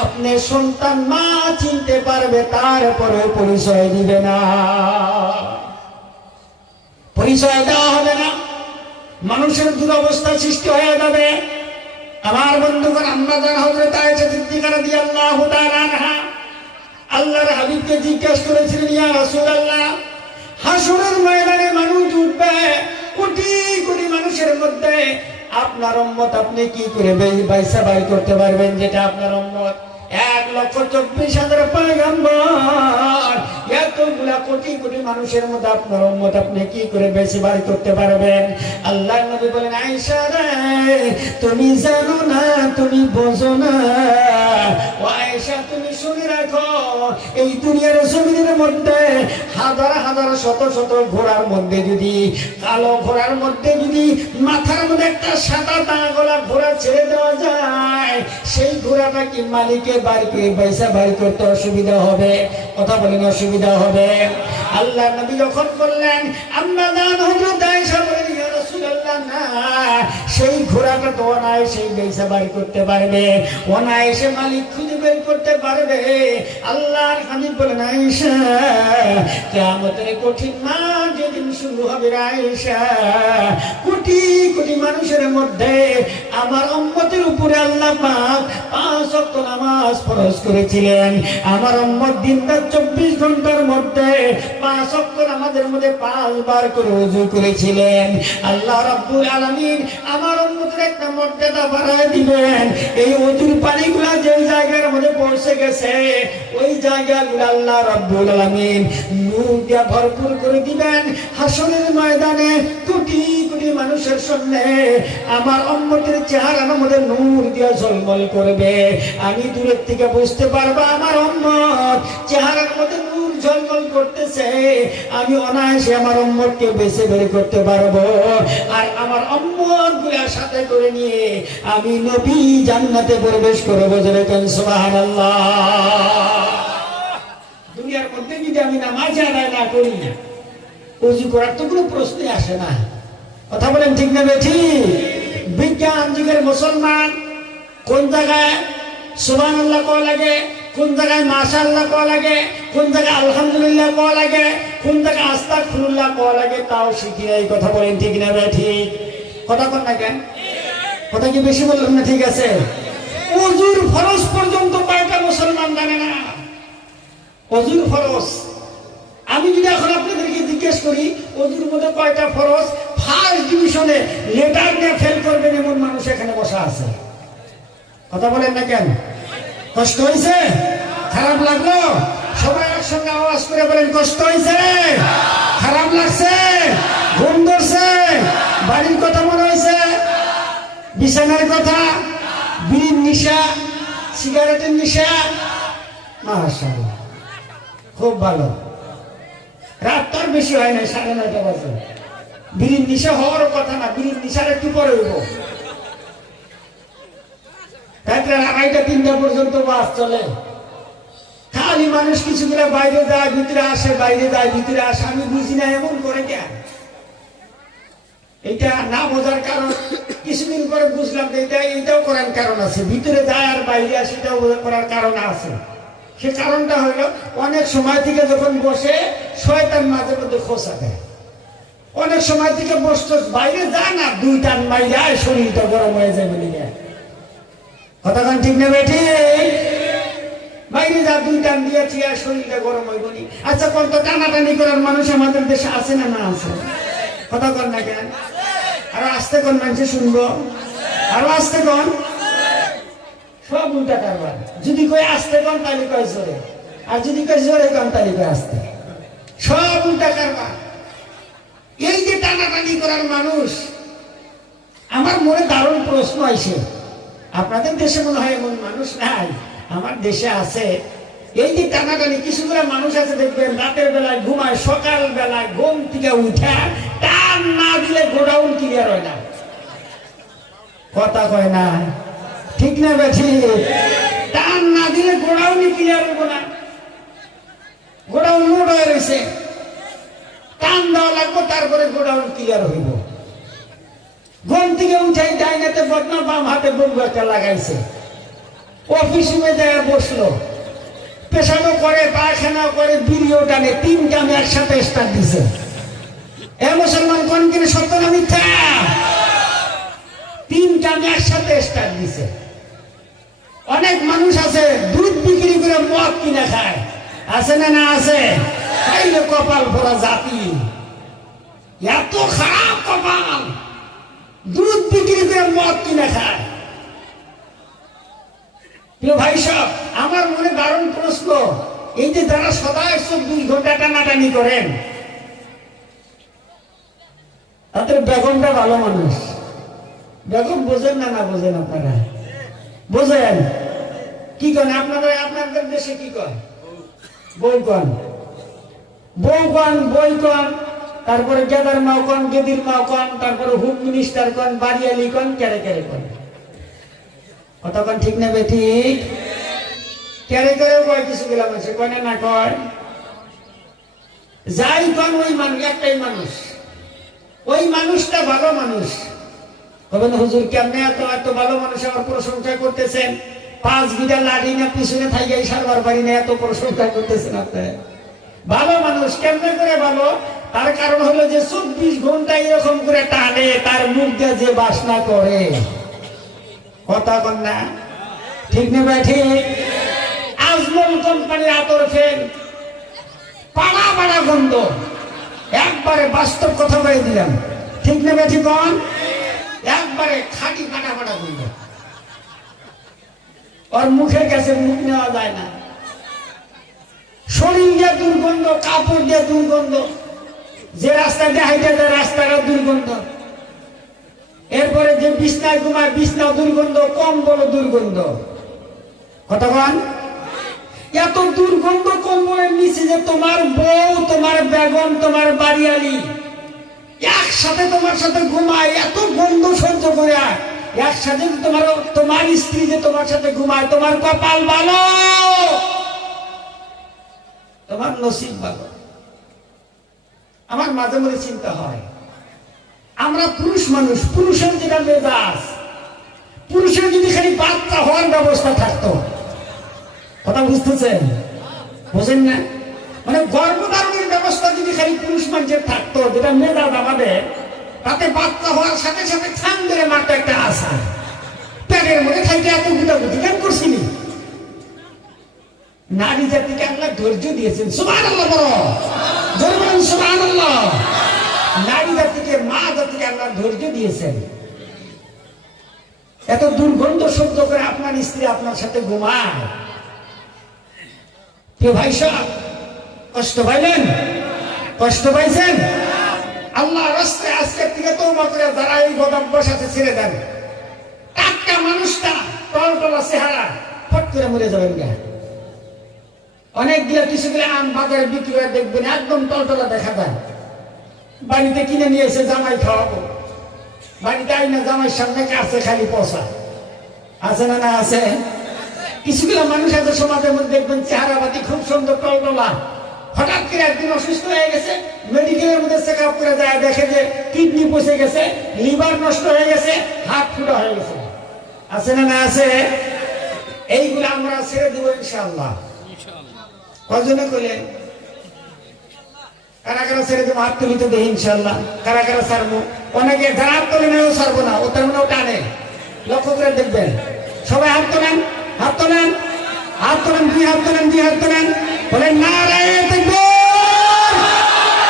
আপনি সন্তান মা চিনতে পারবে, তারপরে পরিচয় দিবে না, পরিচয় দেওয়া হবে না, মানুষের দুরবস্থা সৃষ্টি হয়ে যাবে। আমার বন্ধুগণ, আম্মা জান হযরত আয়েশা সিদ্দিকা রাদিয়াল্লাহু তাআলা আনহা আল্লাহর হাবিবকে জিজ্ঞাসা করেছিলেন, ইয়া রাসূলুল্লাহ, হাসরের ময়দানে মানুষ উঠবে, কোটি কোটি মানুষের মধ্যে আপনার উম্মত আপনি কি করে বাইসা বাই করতে পারবেন? যেটা আপনার উম্মত 1,24,000 পয়গম্বর, এতগুলা কোটি কোটি মানুষের মধ্যে আপনার উম্মত আপনি কি করে বেশি বাড়ি করতে পারবেন? আল্লাহর নবী বলেন, আয়েশা রে, তুমি জানো না, তুমি বোঝো না। ও আয়েশা, তুমি শুনে রাখো, এই দুনিয়ার জমিনের মধ্যে হাজার হাজার শত শত ঘোড়ার মধ্যে যদি, কালো ঘোড়ার মধ্যে যদি মাথার মধ্যে একটা সাদা দাগওয়ালা ঘোড়া ছেড়ে দেওয়া যায়, সেই ঘোড়াটা কি মালিকের বাড়িকে পয়সা বাড়ি করতে অসুবিধা হবে? কথা বলেন, অসুবিধা হবে। আল্লাহ নবী যখন বললেন, আম্মা জান হযরত আয়েশা বলেন, ইয়া রাসূলুল্লাহ, না, সেই ঘোড়াটা তো অনায়াসে পয়সা বাড়ি করতে পারবে, অনায়াসে মালিক খুঁজে বের করতে পারবে। আল্লাহর হাবিব বলেন, আয়েশা, কিয়ামতের কঠিন মাস যেদিন শুরু হবে আয়েশা, কোটি কোটি মানুষের মধ্যে আমার উম্মতের উপরে আল্লাহ পাক 5 ওয়াক্ত নামাজ ফরজ করেছিলেন। আমার উম্মত দিনরাত 24 ঘন্টার মধ্যে 5 ওয়াক্ত নামাজের মধ্যে 5 বার করে ওযু করেছিলেন। আল্লাহ রাব্বুল আলামিন আমার উম্মতের একটা মর্যাদা বাড়ায় দিবেন। এই ওযুর পানিগুলা যে জায়গার মধ্যে পৌঁছে গেছে, ওই জায়গাগুলো আল্লাহ রাব্বুল আলামিন নূর দিয়ে ভরপুর করে দিবেন। হাসরের ময়দানে কোটি কোটি মানুষের সামনে আমার উম্মতের চেহারার মধ্যে নূর দিয়ে ঝলমল করবে। আমি দূরের থেকে বুঝতে পারবো আমার উম্মত চেহারার মধ্যে নূর ঝলমল করতেছে। আমি অনায়াসে আমার উম্মতকে বেছে বের করতে পারবো, আর আমার উম্মত গুলার সাথে করে নিয়ে আমি নবী জান্নাতে প্রবেশ করবো। যেরকম সুবহানাল্লাহ। দুনিয়ার মধ্যে যদি আমি নামাজ আদায় না করি, ওযু করার তো কোনো প্রশ্নই আসে না। কথা বলেন ঠিক না ঠিক? বিজ্ঞান যুগের মুসলমান কোন জায়গায় সুবহানাল্লাহ কওয়া লাগে, কোন জায়গায় মাশাআল্লাহ কওয়া লাগে, কোন জায়গায় আলহামদুলিল্লাহ কওয়া লাগে, কোন জায়গায় আস্তাগফিরুল্লাহ কওয়া লাগে, তাও শিখি নাই। কথা বলেন ঠিক না ঠিক? কথা কোন না কেন? কথা কি বেশি বললাম না? ঠিক আছে। ওযুর ফরজ পর্যন্ত কয়টা মুসলমান জানে না? ওযুর ফরজ আমি যদি এখন আপনাদেরকে জিজ্ঞেস করি, ওযুর মধ্যে কয়টা ফরজ, ফার্স্ট ডিভিশনে লেটার দিয়ে ফেল করবেন এমন মানুষ এখানে বসা আছে। কথা বলেন না কেন? কষ্ট হয়েছে? খারাপ লাগলো? সবাই একসঙ্গে আওয়াজ করে বলেন, কষ্ট হয়েছে? খারাপ লাগছে? ঘুম ধরছে? বাড়ির কথা মনে হয়েছে? বিছানার কথা? বিড়ির নিশা, সিগারেটের নিশা, মাশাআল্লাহ খুব ভালো। রাত তো আর বেশি হয় না, 9:30 বাজে। বিড়ির নিশা হওয়ার কথা না, বিড়ির নিশার একটু পরে হইব। রাত্রে 2:30-3টা পর্যন্ত বাস চলে। খালি মানুষ কিছুগুলা বাইরে যায় ভিতরে আসে, বাইরে যায় ভিতরে আসে। আমি বুঝি না এমন করে কেন। এটা না বোঝার কারণ কিছুদিন পরে বুঝলাম যে এটাও করার কারণ আছে। ভিতরে যায় আর বাইরে আসে, এটাও করার কারণ আছে। সে কারণটা হলো অনেক সময় থেকে যখন বসে শয়তান মাঝে মধ্যে খোঁচা দেয়। অনেক সময় থেকে বসতো বাইরে যায় না, 2 টান মাইরে শরীরটা গরম হয়ে যায় বলে কতক্ষণ ঠিক নেবে ঠিক বাইরে যা 2 টান দিয়েছি আর শরীরটা গরম হয়ে বলি। আচ্ছা কোন তো টানাটানি করার মানুষ আমাদের দেশে আছে না না আছে? কতক্ষণ না কেন? আরো আসতে কোন মানুষে শুনবো, আরো আসতে কোন, সব উল্টা কারবার। যদি কই আসতে কোন তাহলে কয় জোরে, আর যদি কয় জোরে কোন তাহলে কয় আসতে। সব উল্টা কারবার। এই যে টানাটানি করার মানুষ, আমার মনে দারুণ প্রশ্ন আসে, আপনাদের দেশে মনে হয় এমন মানুষ নাই, আমার দেশে আছে। এই যে টানাটানি, কিছুগুলো মানুষ আছে দেখবেন রাতের বেলায় ঘুমায়, সকাল বেলায় ঘুম থেকে উঠে টান না দিলে গোডাউন ক্লিয়ার হয় না। কথা কয় না ঠিক না বেঠি? টান না দিলে গোডাউনই ক্লিয়ার হইব না। গোডাউন লোড হয়ে রয়েছে, টান দেওয়া লাগবে তারপরে গোডাউন ক্লিয়ার হইব। ঘুম থেকে উঠাই ডাইনাতে বদনা, বাম হাতে বন্ধু একটা লাগাইছে, অফিস রুমে যায় বসলো, পেশাবও করে, পায়খানা করে, বিড়িও টানে, 3 কাম একসাথে স্টার্ট দিছে। এ মুসলমান কোন কিনে সত্য না মিথ্যা? 3 কাম একসাথে স্টার্ট দিছে। অনেক মানুষ আছে দুধ বিক্রি করে মদ কিনে খায়, আছে না না আছে? খাইলে কপাল ভরা জাতি, এত খারাপ কপাল, দুধ বিক্রি করে মদ কিনে খায়। প্রিয় ভাই সব, আমার মনে দারুণ প্রশ্ন, এই যে যারা সদায় 24 ঘন্টা টানাটানি করেন, তাদের বেগমটা ভালো মানুষ। বেগম বোঝেন না না বোঝেন? আপনারা বোঝেন? কি করেন আপনাদের? আপনাদের দেশে কি কয়? বই কন, বউ কন, বই কন, তারপরে গেদার মাও কন, গেদির মাও কন, তারপরে হোম মিনিস্টার কন, বাড়িয়ালি কন, কেড়ে কেড়ে কন। কতক্ষণ ঠিক নেবে ঠিক? কেড়ে কেড়েও কয়, কিছু গেলাম আছে কয় না কয়, যাই কন ওই মানুষ, একটাই মানুষ, ওই মানুষটা ভালো মানুষ। বলেন হুজুর কেমনে এত ভালো মানুষ আমার প্রশংসা করতেছেন? 5 বিঘা লাঠি না পিছনে থাইগাই সারবার পারি না, এত প্রশংসা করতেছেন আপনি। ভালো মানুষ কেমনে করে ভালো? তার কারণ হলো যে 24 ঘন্টা এরকম করে টানে, তার মুখ দিয়ে যে বাসনা করে। কথা কন না ঠিক নেবে ঠিক? আজমল কোম্পানির আতর ফেল, পাড়া পাড়া গন্ধ, একবারে বাস্তব কথা বলে দিলাম, ঠিক নেবে ঠিক? কন একবারে খাঁটি পাটা পাটা গন্ধ। ওর মুখের কাছে মুখ নেওয়া যায় না, শরীর দিয়ে দুর্গন্ধ, কাপড় দিয়ে দুর্গন্ধ, যে রাস্তা দিয়ে হাইটে যায় রাস্তাটা দুর্গন্ধ, এরপরে যে বিছনায় ঘুমায় বিছনা দুর্গন্ধ, কম্বল দুর্গন্ধ। কতক্ষণ? এত দুর্গন্ধ কম্বলের নিচে যে তোমার বউ, তোমার বেগম, তোমার বাড়িয়ালি একসাথে তোমার সাথে ঘুমায়, এত গন্ধ সহ্য করে একসাথে তোমার স্ত্রী যে তোমার সাথে ঘুমায়, তোমার কপাল ভালো, তোমার নসিব ভালো। আমার মাঝে মাঝে চিন্তা হয়, আমরা পুরুষ মানুষ, পুরুষের যেটা মেজাজ, পুরুষের যদি খালি বাচ্চা হওয়ার ব্যবস্থা থাকতো, কথা বুঝতেছেন? বুঝেন না? মানে গর্ভধারণের ব্যবস্থা যদি খালি পুরুষ মানুষের থাকতো, যেটা মেজাজ আমাদের, তাতে বাচ্চা হওয়ার সাথে সাথে খান ধরে মারতে একটা আশা, পেটের মধ্যে খাইতে এত গুটাগুটি কেন করছিনি? নারী জাতিকে আল্লাহ ধৈর্য দিয়েছেন, সুবহানাল্লাহ বড় জোরে বলেন সুবহানাল্লাহ। নারী জাতিকে, মা জাতিকে আল্লাহ ধৈর্য দিয়েছেন। এত দুর্গন্ধ সহ্য করে আপনার স্ত্রী আপনার সাথে ঘুমায়, প্রিয় ভাই সাহেব, কষ্ট পাইলেন? কষ্ট পাইছেন? আল্লাহ রাস্তায় আজকের থেকে তওবা করে যারা এই বদভ্যাস আছে ছেড়ে দেন। টাটকা মানুষটা চেহারা ফট করে মরে যাবেন গা। অনেকগুলা কিছুগুলো আম বাজারে বিক্রি করে দেখবেন একদম টলটলা দেখা যায়। বাড়িতে কিনে নিয়ে এসে জামাই খাওয়াবো, বাড়িতে আই না জামাইয়ের সামনে কাছে খালি পচা। আছে না না আছে? কিছুগুলো মানুষ আছে সমাজের মধ্যে দেখবেন চেহারাবাতি খুব সুন্দর টলটলা, হঠাৎ করে একদিন অসুস্থ হয়ে গেছে, মেডিকেলের মধ্যে চেক আপ করে যায়, দেখে যে কিডনি পচে গেছে, লিভার নষ্ট হয়ে গেছে, হাত ফুটা হয়ে গেছে। আছে না না আছে? এইগুলো আমরা ছেড়ে দেবো ইনশাআল্লাহ। কজনে কইলেন? কারা কারা ছেড়ে দেবো? হাত তুলিতে দেই ইনশাআল্লাহ। কারা কারা ছাড়বো? অনেকে যারা হাত তোলে নেও ছাড়বো না, ও তার মানে ওটা আনে। লক্ষ্য করে দেখবেন, সবাই হাত তোলেন, হাত তোলেন, হাত তোলেন, দুই হাত তোলেন, দুই হাত তোলেন, বলেন নারায়ে তাকবীর,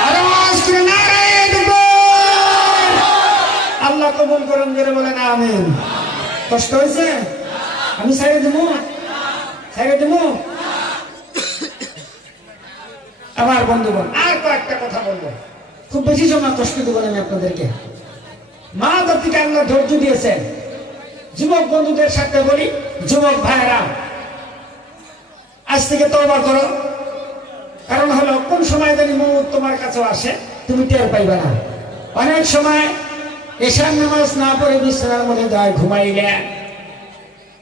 আওয়াজ করে নারায়ে তাকবীর। আল্লাহ কবুল করুন, জোরে বলেন আমিন। কষ্ট হয়েছে? আমি ছেড়ে দেবো, ছেড়ে দেবো। আমার বন্ধুগণ, আর কয়েকটা কথা বলবো, খুব বেশি সময় কষ্ট দেবো আমি আপনাদেরকে। মা জাতিকে আল্লাহ ধৈর্য দিয়েছেন। যুবক বন্ধুদের সাথে বলি, যুবক ভাইরা, আজ থেকে তওবা করো। কারণ হলো কোন সময় জানি মউত তোমার কাছে আসে, তুমি টের পাইবে না। অনেক সময় এশার নামাজ না পড়ে বিছানার মধ্যে যায় ঘুমাইলে।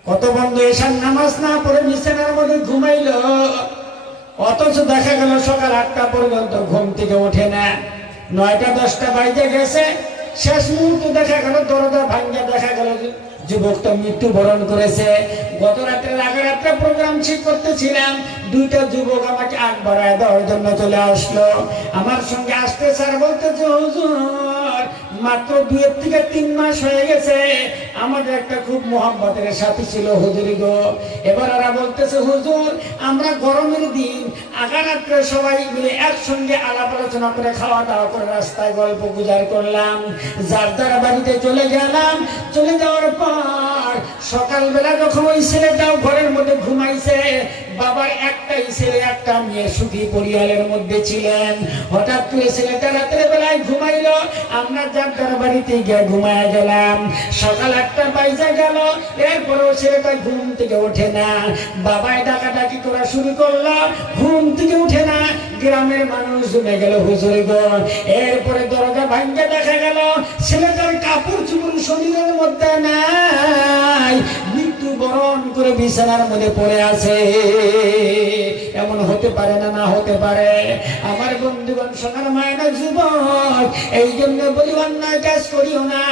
কত বন্ধু এশার নামাজ না পড়ে বিছানার মধ্যে ঘুমাইল, অথচ দেখা গেল সকাল 8টা পর্যন্ত ঘুম থেকে ওঠে না। 9টা 10টা বাজে গেছে, শেষ মুহূর্তে দেখা গেল দরজা ভাঙ্গা, দেখা গেল যুবকটা মৃত্যুবরণ করেছে। গত রাত্রে আগের রাত্রে প্রোগ্রাম ঠিক করতেছিলাম, 2টা যুবক আমাকে আগ বাড়ায় দেওয়ার জন্য চলে আসলো। আমার সঙ্গে আসতে স্যার বলতেছে, হুজুর মাত্র 2 থেকে 3 মাস হয়ে গেছে, আমাদের একটা খুব মোহাম্মতের সাথী ছিল হুজুর গো। এবার ওরা বলতেছে, হুজুর আমরা গরমের দিন আগা রাত্রে সবাই মিলে একসঙ্গে আলাপ আলোচনা করে খাওয়া দাওয়া করে রাস্তায় গল্প গুজার করলাম, যার যার বাড়িতে চলে গেলাম। চলে যাওয়ার পর সকালবেলা যখন ওই ছেলেটাও ঘরের মধ্যে ঘুমাইছে, বাবার একটাই ছেলে একটা মেয়ে সুখী পরিবারের মধ্যে ছিলেন। হঠাৎ করে ছেলেটা রাতের বেলায় ঘুমাইলো, আমরা যার যার বাড়িতে গিয়ে ঘুমায় গেলাম। সকাল 8টা বাজে গেল, এরপরেও ছেলেটা ঘুম থেকে ওঠে না। বাবাই ডাকাডাকি করা শুরু করলো, ঘুম থেকে উঠে না। গ্রামের মানুষ জমে গেল হুজুর গো। এরপরে দরজা ভাঙ্গে দেখা গেল ছেলেটার কাপড় চোপড় শরীরের মধ্যে নাই, মৃত্যুবরণ করে বিছানার মধ্যে পড়ে আছে। এমন হতে পারে না? না হতে পারে? আমার বন্ধুগণ, সোনার মায়েরা, যুবক, এই জন্য বলি অন্যায় কাজ করিও না।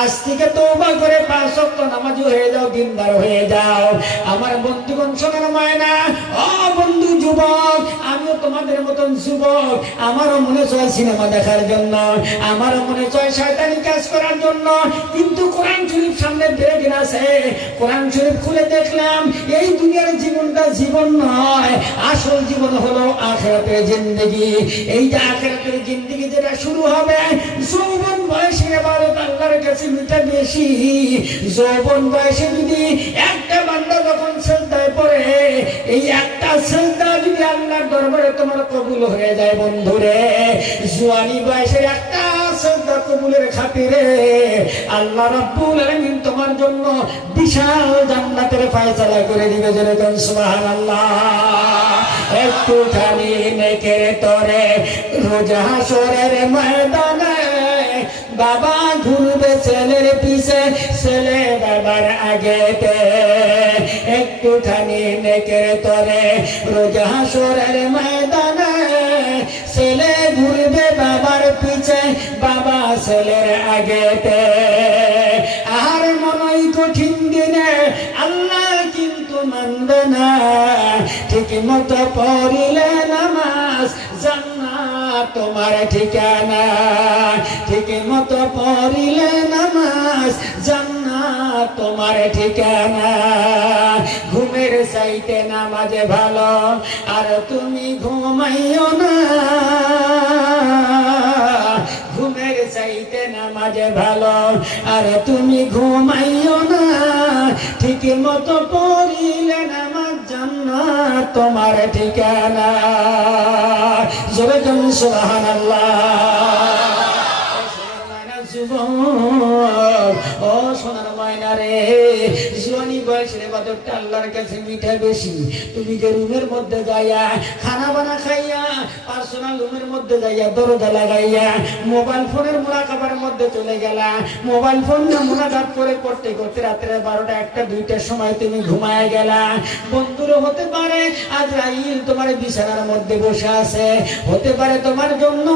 আজ থেকে তওবা করে 5 ওয়াক্ত নামাজি হয়ে যাও, দিনদার হয়ে যাও। আমার বন্ধুগণ, সোনার মায়েরা, ও বন্ধু যুবক, আমিও তোমাদের মতন যুবক। আমারও মনে চায় সিনেমা দেখার জন্য, আমারও মনে চায় শয়তানি কাজ করার জন্য, কিন্তু কোরআন শরীফ সামনে বেড়ে আছে। কোরআন শরীফ খুলে দেখলাম এই দুনিয়ার জীবনটা জীবন নয়, আসল জীবন হলো আখিরাতের জিন্দেগি। এই যে আখিরাতের জিন্দেগি যেটা শুরু হবে, যৌবন বয়সে ইবাদত আল্লাহর কাছে মিটা বেশি। যৌবন বয়সে যদি একটা বান্দা যখন সিজদায় পড়ে, এই একটা সিজদা যদি আল্লাহর দরবারে তোমার কবুল হয়ে যায় বন্ধুরে, জওয়ানি বয়সের একটা সিজদা কবুলের খাতিরে আল্লাহ রাব্বুল আলামিন তোমার জন্য বিশাল জান্নাতের ফয়সালা করে দিবে। যেরকম সুবহানাল্লাহ। একটুখানি নেকের তরে রোজ হাসরের ময়দানে বাবা ঘুরবে ছেলের পিছে, ছেলে বাবার আগেতে। একটুখানি নেকের তরে রোজ হাসরের ময়দানে ছেলে ঘুরবে বাবার পিছে, বাবা ছেলের আগেতে। আর মনই কঠিন দিনে আল্লাহ কিন্তু মানবে না, ঠিক মতো পড়িলে নামাজ জান্নাত তোমার ঠিকানা। ঠিক মতো পড়িলে নামাজ জান্নাত তোমার ঠিকানা। ঘুমের চাইতে নামাজে ভালো, আর তুমি ঘুমাইও না। ঘুমের চাইতে নামাজে ভালো, আর তুমি ঘুমাইও না। ঠিক মতো পড়িলে নামাজ জান্নাত তোমার ঠিকানা। জোরে জোরে সুবহানাল্লাহ। যুবক, ও সোনার ময়না, রে জোয়ানি বয়সের ইবাদতটা আল্লাহর কাছে মিঠা বেশি। তুমি যে রুমের মধ্যে যাইয়া খানা বানা খাইয়া পার্সোনাল রুমের মধ্যে যাইয়া দরজা লাগাইয়া মোবাইল ফোনের মুরাকাবার মধ্যে চলে গেলা, মোবাইল ফোন মুনাজাত করে করতে করতে রাত্রে 12টা 1টা 2টার সময় তুমি ঘুমায় গেলা। বন্ধুরও হতে পারে আজরাইল তোমার বিছানার মধ্যে বসে আছে, হতে পারে তোমার জন্য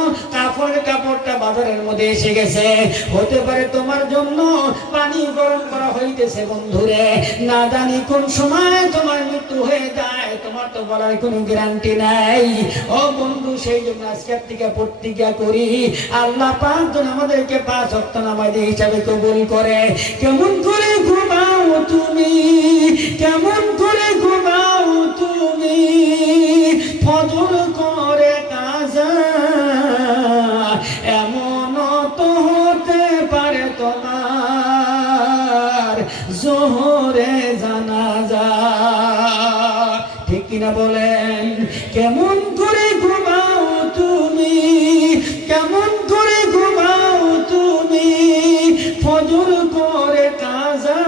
কাপড়টা বাজারের মধ্যে এসে গেছে, হতে পারে তোমার জন্য পানি গরম করা হইতেছে। বন্ধুরে, না জানি কোন সময় তোমার মৃত্যু হয়ে যায়, তোমার তো বলার কোনো গ্যারান্টি নাই। ও বন্ধু, সেই জন্য আজকের থেকে প্রতিজ্ঞা করি আল্লাহ পাক যেন আমাদেরকে 5 ওয়াক্ত নামাজ হিসাবে কবুল করে। কেমন করে ঘুমাও তুমি, কেমন করে ঘুমাও তুমি, ফজর করে কাজা, এমন তো হতে পারে তোমার জোহরে জানাজা। ঠিক কিনা বলেন? কেমন করে ঘুমাও তুমি, কেমন করে ঘুমাও তুমি, ফজর করে কাজা,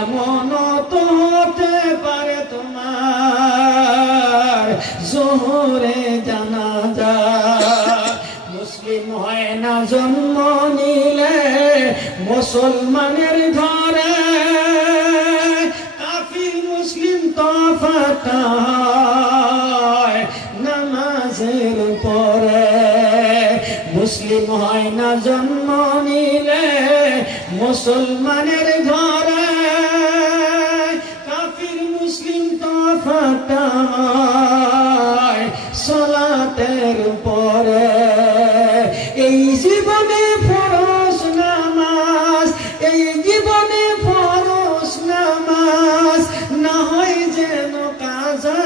এমন তো হতে পারে তোমার জোহরে জানাজা। মুসলিম হয় না জন্ম নিলে মুসলমানের ঘরে, কাফির মুসলিম তফাৎ হয় নামাজের পরে। মুসলিম হয় না জন্ম নিলে মুসলমানের ঘরে, কাফির মুসলিম তফাৎ হয় সালাতের পরে। এই জীবনে ফরজ নামাজ, এই জীবনে ফরজ নামাজ না হয় যেন কাজা,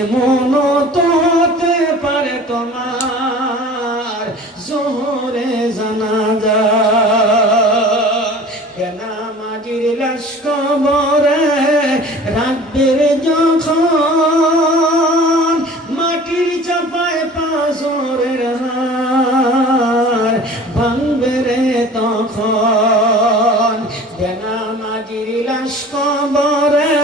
এমন তো হতে পারে তোমার জোহরে জানাজা। নামাজের লাশ কবরে রাখবে যখন, মাটির চাপায় পাঁজরের হার ভাঙবে রে তখন। বেনামাজির লাশ কবরে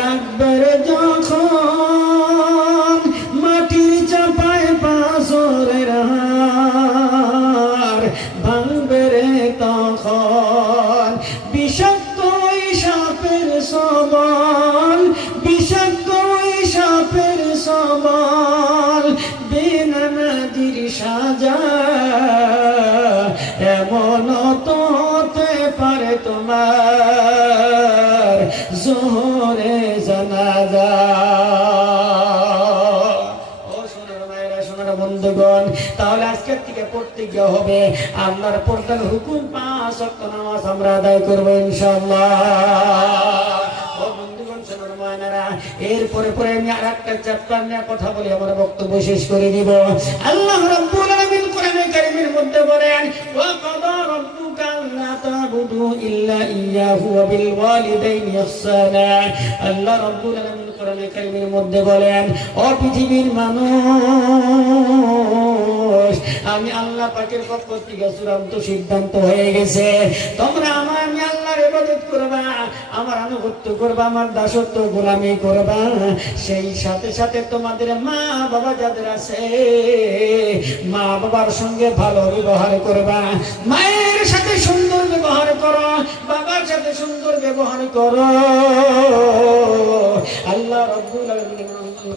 রাখবে যখন, মাটির চাপায় পাঁজরের হার ভাঙবে রে তখন। বিষাক্ত সাপের সবল, বিষাক্ত সাপের সবল, বেনামাজির সাজা, এমন তো হতে পারে তোমার জোহরে জানাজা। বন্ধুগণ, তাহলে আজকের থেকে প্রতিজ্ঞা হবে আল্লাহর পর্দার হুকুম 5 ওয়াক্ত নামাজ আমরা আদায় করবো ইনশাআল্লাহ। ও বন্ধুগণ, সোনার মায়েরা, এরপরে আমি আরেকটা চ্যাপ্টার নিয়ে কথা বলি, আমার বক্তব্য শেষ করে দিব। আল্লাহ রাব্বুল আলামিন কোরআনে কারীমের মধ্যে বলেন, ওয়া কাদা রাব্বুকা আল্লা তা'বুদু ইল্লা ইয়্যাহু ওয়া বিল ওয়ালিদাইনি ইহসানা। আল্লাহ রাব্বুল আলামিন কোরআনে কারীমের মধ্যে বলেন, ও পৃথিবীর মানুষ, আমি আল্লাহ পাকের পক্ষ থেকে চূড়ান্ত সিদ্ধান্ত হয়ে গেছে, তোমরা আমার আল্লাহর ইবাদত করবা, আমার আনুগত্য করবা, আমার দাসত্ব গোলামি করবা। সেই সাথে সাথে তোমাদের মা বাবা যাদের আছে, মা বাবার সঙ্গে ভালো ব্যবহার করবা। মায়ের সাথে সুন্দর ব্যবহার করো, বাবার সাথে সুন্দর ব্যবহার করো। আল্লাহ রাব্বুল আলামিন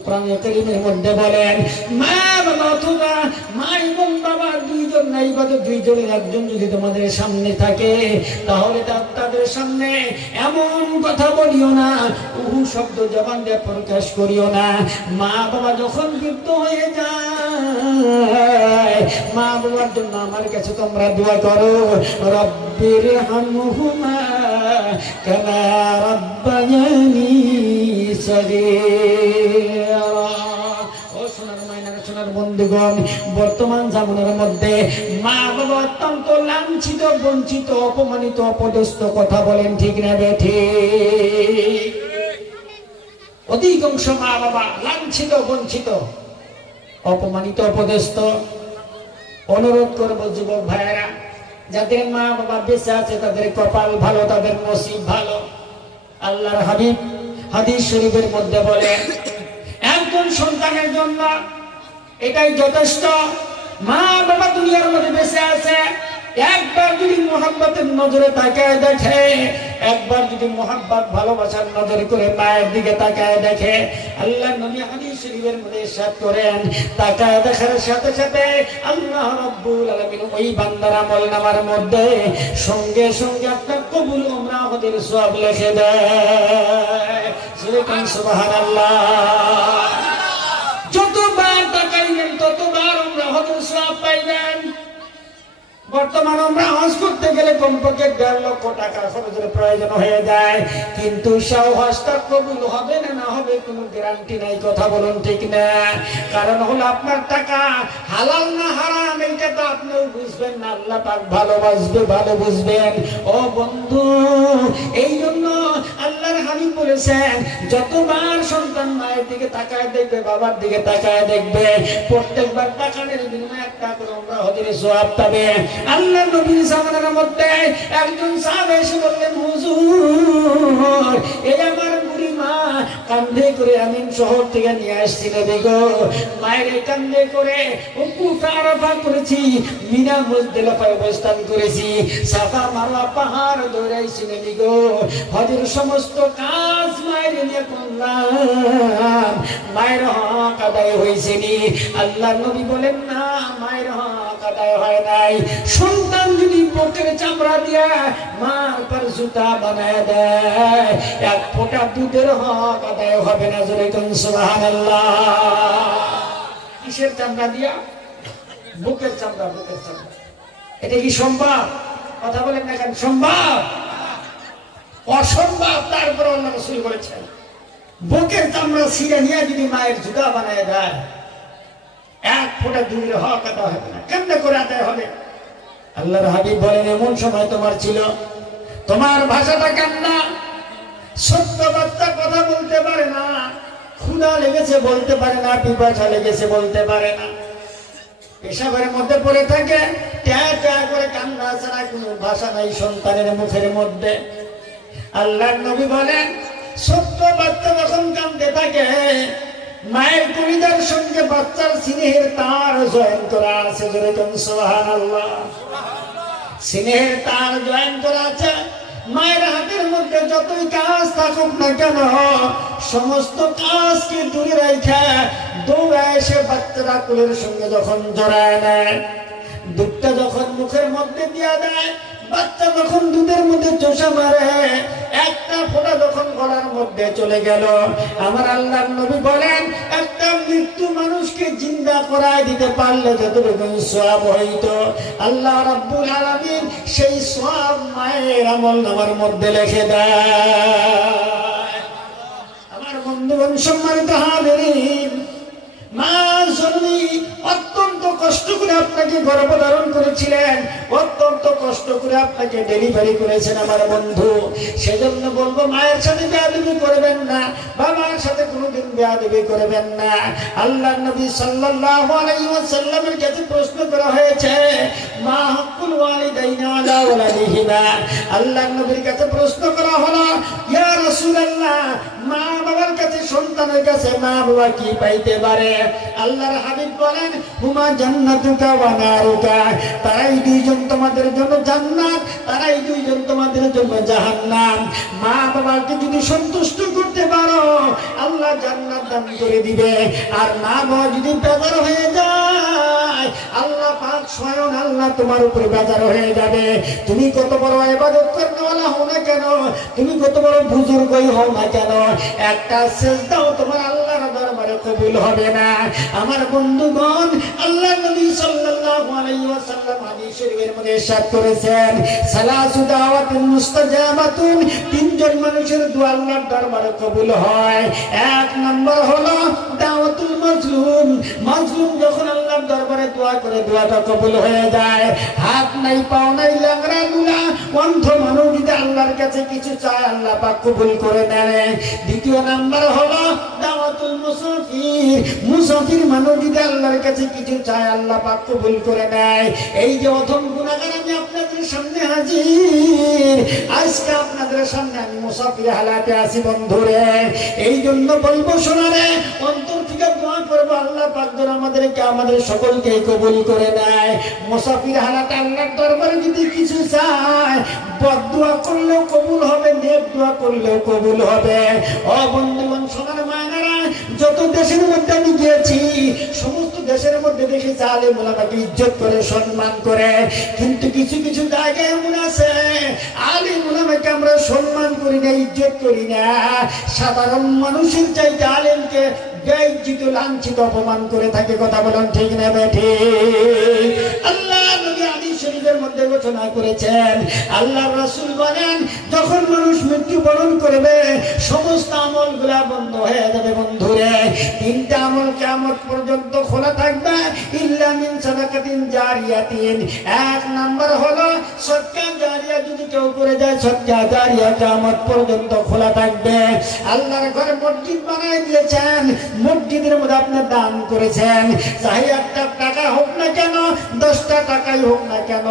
কোরআনে কারীমের মধ্যে বলেন, মা বাবা অথবা মা এবং বাবা দুইজন নাই বাদে দুইজনের একজন যদি তোমাদের সামনে থাকে, তাহলে তাদের সামনে এমন কথা বলিও না, উহু শব্দ জবান দিয়ে প্রকাশ করিও না। মা বাবা যখন বৃদ্ধ হয়ে যায়, মা বাবার জন্য আমার কাছে তোমরা দোয়া করো, রব্বির হামহুমা কামা রাব্বায়ানি সগীরা। ও সোনার মায়েরা, সোনার বন্ধুগণ, বর্তমান জামানার মধ্যে মা বাবা অত্যন্ত লাঞ্ছিত, বঞ্চিত, অপমানিত, অপদস্থ। কথা বলেন ঠিক না বেঠিক? অধিকাংশ মা বাবা লাঞ্ছিত, বঞ্চিত, অপমানিত, অপদস্থ। অনুরোধ করব যুবক ভাইয়েরা, যাদের মা বাবা বেঁচে আছে তাদের কপাল ভালো, তাদের নসিব ভালো। আল্লাহর হাবিব হাদিস শরীফের মধ্যে বলেন, একজন সন্তানের জন্য এটাই যথেষ্ট। মা বাবা দুনিয়ার মধ্যে বেঁচে আছে, একবার যদি মোহাব্বতের নজরে তাকায় দেখে, একবার যদি মোহাব্বত ভালোবাসার নজর করে মায়ের দিকে তাকায় দেখে, আল্লাহ নবী হাদিস শরীফের মধ্যে ইরশাদ করেন, তাকায় দেখার সাথে সাথে আল্লাহ রাব্বুল আলামিন ওই বান্দার আমলনামার মধ্যে সঙ্গে সঙ্গে আপনার কবুল উমরা হজের সওয়াব লিখে দেয়। সুবহানাল্লাহ। যতবার তাকাইবেন ততবার উমরা হজের সওয়াব পাইবেন। বর্তমান আমরা হজ করতে গেলে কমপক্ষে 1.5 লক্ষ টাকা খরচের প্রয়োজন হয়ে যায়, কিন্তু সেই হজটা কবুল হবে না না হবে কোনো গ্যারান্টি নাই। কথা বলুন ঠিক না? কারণ হলো আপনার টাকা হালাল না হারাম এইটা তো আপনিও বুঝবেন না, আল্লাহ পাক ভালো বুঝবেন। ও বন্ধু, এই জন্য আল্লাহর হাবিব বলেছেন, যতবার সন্তান মায়ের দিকে তাকায় দেখবে, বাবার দিকে তাকায় দেখবে, প্রত্যেকবার তাকানোর বিনিময়ে একটা করে উমরা হজের সওয়াব পাবে। আল্লাহ নবীর জামানার মধ্যে একজন সাহাবা এসে বললেন, হুজুর, এই আমার বুড়ি মা কান্ধে করে আমি শহর থেকে নিয়ে আসছি নবী গো, মায়ের কান্ধে করে উকুফ আরাফা করেছি, মিনা মুজদালিফায় অবস্থান করেছি, সাফা মারওয়া পাহাড় দৌড়াইছি নবী গো, হজের সমস্ত কাজ মায়ের নিয়ে করলাম, মায়ের হক আদায় হয়েছে নি? আল্লাহ নবী বলেন, না, মায়ের হক আদায় হয় নাই। সন্তান যদি বুকের চামড়া দিয়া মার পর জুতা বানায় দেয়, এক ফোঁটা দুধের হক আদায় হবে না। জোরে কোন সুবহানাল্লাহ। কিসের চামড়া দিয়া? বুকের চামড়া। এটা কি সম্ভব? কথা বলেন না কেন? সম্ভব? অসম্ভব। তারপর আল্লাহ রাসূল বলেছেন, বুকের চামড়া ছিঁড়ে নিয়ে যদি মায়ের জুতা বানায় দেয়, এক ফোঁটা দুধের হক আদায় হবে না। কেমনে করে আদায় হবে? আল্লাহর হাবিব বলেন, এমন সময় তোমার ছিল, তোমার ভাষাটা কান্না, ছোট্ট বাচ্চা কথা বলতে পারে না, ক্ষুধা লেগেছে বলতে পারে না, পিপাসা লেগেছে বলতে পারে না, পেশাবের মধ্যে পড়ে থাকে, ট্যা ট্যা করে কান্না ছাড়া কোনো ভাষা নাই সন্তানের মুখের মধ্যে। আল্লাহর নবী বলেন, ছোট্ট বাচ্চা যখন কাঁদতে থাকে, মায়ের কলিজার সঙ্গে বাচ্চার স্নেহের তার জয়েন করা আছে। জোরে কোন সুবহানাল্লাহ। স্নেহের তার জয়েন করা আছে। মায়ের হাতের মধ্যে যতই কাজ থাকুক না কেন, সমস্ত কাজকে দূরে রেখে দৌড়ায় এসে বাচ্চারা কোলের সঙ্গে যখন জড়ায় নেয়, দুধটা যখন মুখের মধ্যে দিয়া দেয়, বাচ্চা যখন দুধের মধ্যে চোষা মারে, একটা ফোঁটা যখন গলার মধ্যে চলে গেল, আমার আল্লাহর নবী বলেন, একটা মৃত্যু মানুষকে জিন্দা করায় দিতে পারলে যতটুকু সওয়াব হইতো, আল্লাহ রাব্বুল আলামিন সেই সওয়াব মায়ের আমলনামার মধ্যে লিখে দেয়। আমার বন্ধুগণ, সম্মানিত হাজিরিন, মা জননী অত্যন্ত কষ্ট করে আপনাকে গর্ভধারণ করেছিলেন, অত্যন্ত কষ্ট করে আপনাকে ডেলিভারি করেছেন আমার বন্ধু। সেজন্য বলবো, মায়ের সাথে বেয়াদবি করবেন না, বাবার সাথে কোনোদিন বেয়াদবি করবেন না। আল্লাহর নবী সাল্লাল্লাহু আলাইহি ওয়াসাল্লামের কাছে প্রশ্ন করা হয়েছে, মা হাক্কুল ওয়ালিদাইনি আলা ওয়ালাদিহিমা। আল্লাহর নবীর কাছে প্রশ্ন করা হলো, ইয়া রাসূলুল্লাহ, মা বাবার কাছে সন্তানের কাছে মা বাবা কি পাইতে পারে? আল্লাহর হাবিব বলেন, হুমা জান্নাতুকা ওয়া নারুকা। তারাই দুইজন তোমাদের জন্য জান্নাত, তারাই দুইজন তোমাদের জন্য জাহান্নাম। মা বাবাকে যদি সন্তুষ্ট করতে পারো, আল্লাহ জান্নাত দান করে দিবে। আর মা বাবা যদি বেজার হয়ে যায়, আল্লাহ পাক স্বয়ং আল্লাহ তোমার উপরে বেজার হয়ে যাবে। তুমি কত বড় ইবাদত করনেওয়ালা হও না কেন, তুমি কত বড় বুজুর্গই হও না কেন, একটা সিজদাও তোমার আল্লাহর দরবারে কবুল হবে না। আমার বন্ধুগণ, আল্লাহ নবী সাল্লাল্লাহু আলাইহি ওয়াসাল্লাম হাদিস শরীফের মধ্যে ইরশাদ করেছেন, সালাসু দাওয়াতুন মুস্তাজাবাতুন, তিনজন মানুষের দোয়া আল্লাহর দরবারে কবুল হয়। এক নম্বর হলো দাওয়াতুল মাজলুম। মাজলুম যখন আল্লাহর দরবারে দোয়া করে, দোয়াটা কবুল হয়ে যায়। হাত নাই, পাও নাই, ল্যাংড়া লুলা অন্ধ মানুষ যদি আল্লাহর কাছে কিছু চায়, আল্লাহ পাক কবুল করে নেয়। দ্বিতীয় নাম্বার হলো দাওয়াতুল মুসাফির। মুসাফির মানুষ যদি আল্লাহর কাছে কিছু চায়, আল্লাহ পাক কবুল করে নেয়। এই যে অধম গুনাহগার আমি আপনাদের সামনে হাজির, আজকে আপনাদের সামনে আমি মুসাফির হালাতে আছি বন্ধুরে। এই জন্য বলবো শোনারে, অন্তর থেকে দোয়া করবো আল্লাহ পাক যেন আমাদেরকে আমাদের সকলকে কবুল করে নেয়। মুসাফির হালাতে আল্লাহর দরবারে যদি কিছু চায়, বদদুয়া করলেও কবুল হবে, নেক দোয়া করলেও কবুল হবে। ও বন্ধুগণ, সোনার মায়েরা, যত দেশের মধ্যে আমি গিয়েছি সমস্ত দেশের মধ্যে দেখেছি আলেম ওলামাকে ইজ্জত করে সম্মান করে, কিন্তু কিছু কিছু জায়গায় এমন আছে আলেম ওলামাকে আমরা সম্মান করি না, ইজ্জত করি না। সাধারণ মানুষের চাইতে আলেমকে বেইজ্জত লাঞ্ছিত অপমান করে থাকে। কথা বলেন ঠিক না বেঠিক? আল্লাহ নবী হাদিস শরীফের মধ্যে ঘোষণা করেছেন, আল্লাহর রাসূল বলেন যখন মানুষ মৃত্যুবরণ করবে সমস্ত আমলগুলা বন্ধ হয়ে যাবে বন্ধুরে। তিনটা আমল কিয়ামত পর্যন্ত খোলা থাকবে, ইল্লা মিন সাদাকাতিন জারিয়াতিন। এক নাম্বার হলো সদকা জারিয়া, যদি কেউ করে যায় সদকা জারিয়া কিয়ামত পর্যন্ত খোলা থাকবে। আল্লাহর ঘরে মসজিদ বানায় দিয়েছেন, মসজিদের মধ্যে আপনি দান করেছেন, চাই 1 টাকা হোক না কেন, 10টা টাকাই হোক না কেন,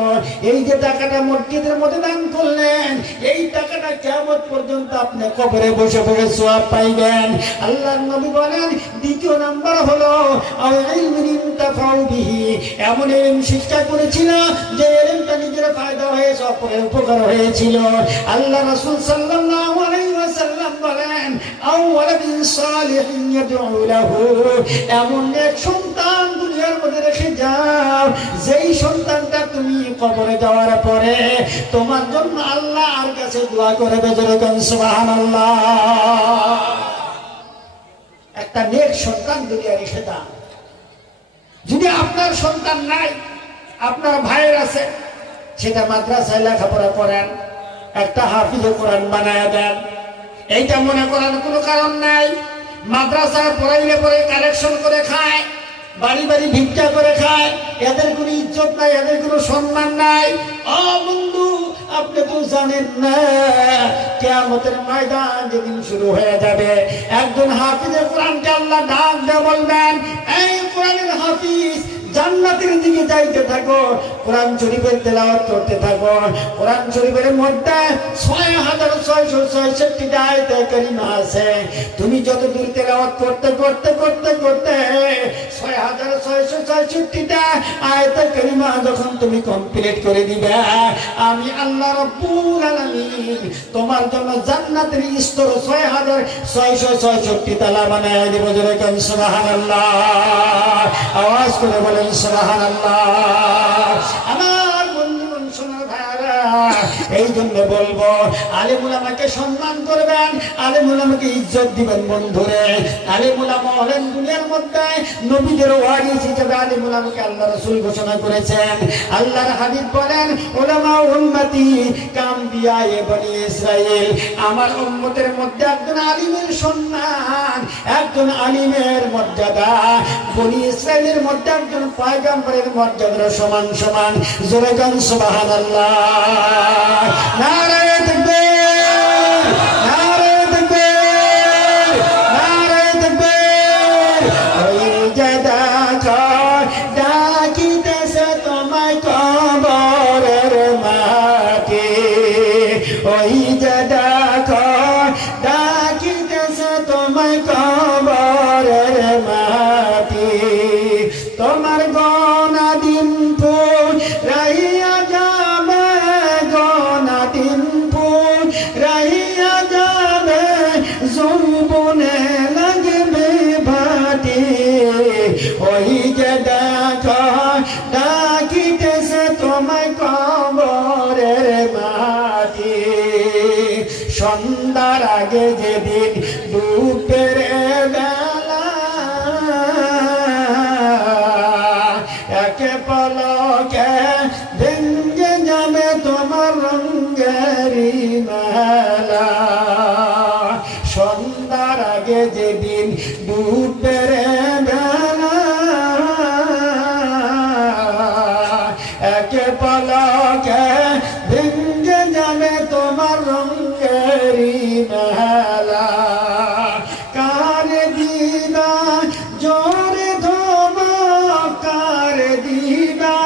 এই যে টাকাটা মসজিদের মধ্যে দান করলেন, এই টাকাটা কিয়ামত পর্যন্ত আপনি কবরে বসে বসে সওয়াব পাইবেন। আল্লাহর নবী বলেন দ্বিতীয় নাম্বার হলো আও ইলমিন ইনতাফাউ বিহি, এমন ইলম শিক্ষা করেছিল যে ইলমটা নিজের ফায়দা হয়েছে, অপরের উপকার হয়েছিল। আল্লাহ রাসূল সাল্লাল্লাহু আলাইহি ওয়াসাল্লাম বলেন আও ওয়ালাদিন সালিহিন ইয়াদউ লাহু, এমন এক সন্তান দুনিয়ার মধ্যে রেখে যাও যেই সন্তানটা তুমি কবরে যাওয়ার পরে তোমার জন্য আল্লাহর কাছে দোয়া করবে। যেরকম সুবহানাল্লাহ। একটা নেক সন্তান দুনিয়া রেখে দাও। যদি আপনার সন্তান নাই, আপনার ভাইয়ের আছে, সেটা মাদ্রাসায় লেখাপড়া করেন, একটা হাফিজ কোরআন বানায় দেন। এইটা মনে করার কোনো কারণ নাই। মাদ্রাসায় পড়াইলে পরে কালেকশন করে খায়, বাড়ি বাড়ি ভিক্ষা করে খায়, এদের কোনো ইজ্জত নাই, এদের কোনো সম্মান নাই। ও বন্ধু, আপনি তো জানেন না কিয়ামতের ময়দান যেদিন শুরু হয়ে যাবে, একজন হাফিজে কোরআনকে আল্লাহ ডাক দিয়ে বলবেন, এই কোরআনের হাফিজ জান্নাতের দিকে যাইতে থাকো, কোরআন শরীফের তেলাওয়াত করতে থাকো। কোরআন শরীফের মধ্যে 6666টা আয়াতে কারিমা আছে। তুমি যত দূর তেলাওয়াত করতে করতে করতে করতে 6666টা আয়াতে কারিমা যখন তুমি কমপ্লিট করে দিবে, আমি আল্লাহ রাব্বুল আলামিন তোমার জন্য জান্নাতের স্তর 6666 তালা বানায় দেব। যেরকম সুবহানাল্লাহ, আওয়াজ করে বলেন সুবহানাল্লাহ। আমার বন্ধুগণ, সোনার ভাইরা, এই জন্য বলবো আলেম ওলামাকে সম্মান করবেন, আলেম ওলামাকে ইজ্জত দিবেন বন্ধুরে। আলেম ওলামা হলেন দুনিয়ার মধ্যে নবীদের ওয়ারিস হিসেবে আলেম ওলামাকে আল্লাহ রাসূল ঘোষণা করেছেন। আল্লাহর হাবিব বলেন উলামা উম্মতি কামবিয়ায়ে বনি ইসরাইল, আমার উম্মতের মধ্যে একজন আলিমের সম্মান, একজন আলিমের মর্যাদা বনি ইসরাইলের মধ্যে একজন পয়গম্বরের মর্যাদার সমান সমান। জোরে গান সুবহানাল্লাহ। নারায়ে তাকবীর, নারায়ে তাকবীর, নারায়ে তাকবীর। ওই যে ডাকা ডাকিতেছে তোমায় কবরের মাটি, ওই যে ডাকা ডাকিতেছে তোমায় কবরের মাটি, তোমার গোনা দিন রাহিয়া যাবে, গোনা দিন রাহিয়া যাবে, যৌবনে লাগবে ভাটি, ওই যে ডাকা ডাকিতেছে তোমায় কবরের মাটি। সন্ধ্যার আগে যেদিন দুপুরের বেলা একে পলকে ভেঙে যাবে তোমার রঙেরি মেলা। সন্ধ্যার আগে যেদিন দুপুরের বেলা একে পলকে ভেঙে যাবে তোমার রঙেরি মেলা। কার দিবা জোরে ধমক, কার দিবা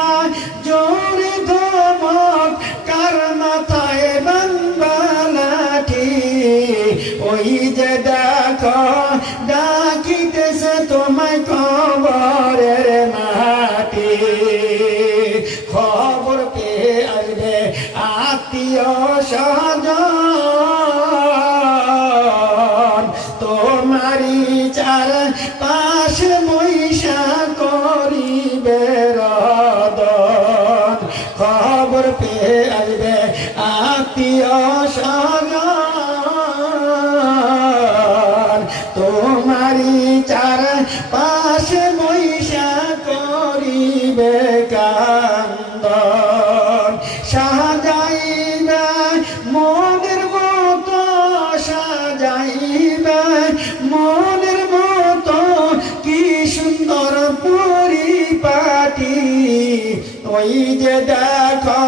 সজন তোমারি চার পাশে বৈশা করিবে রদন খবর পেয়ে আসবে আত্মীয় স্বজন তোমারি চার পাশে বৈশা করিবে কান্দন সাজাইবে মনের মতো সাজাইবে মনের মতো কি সুন্দর পরিপাটি ওই যে দেখো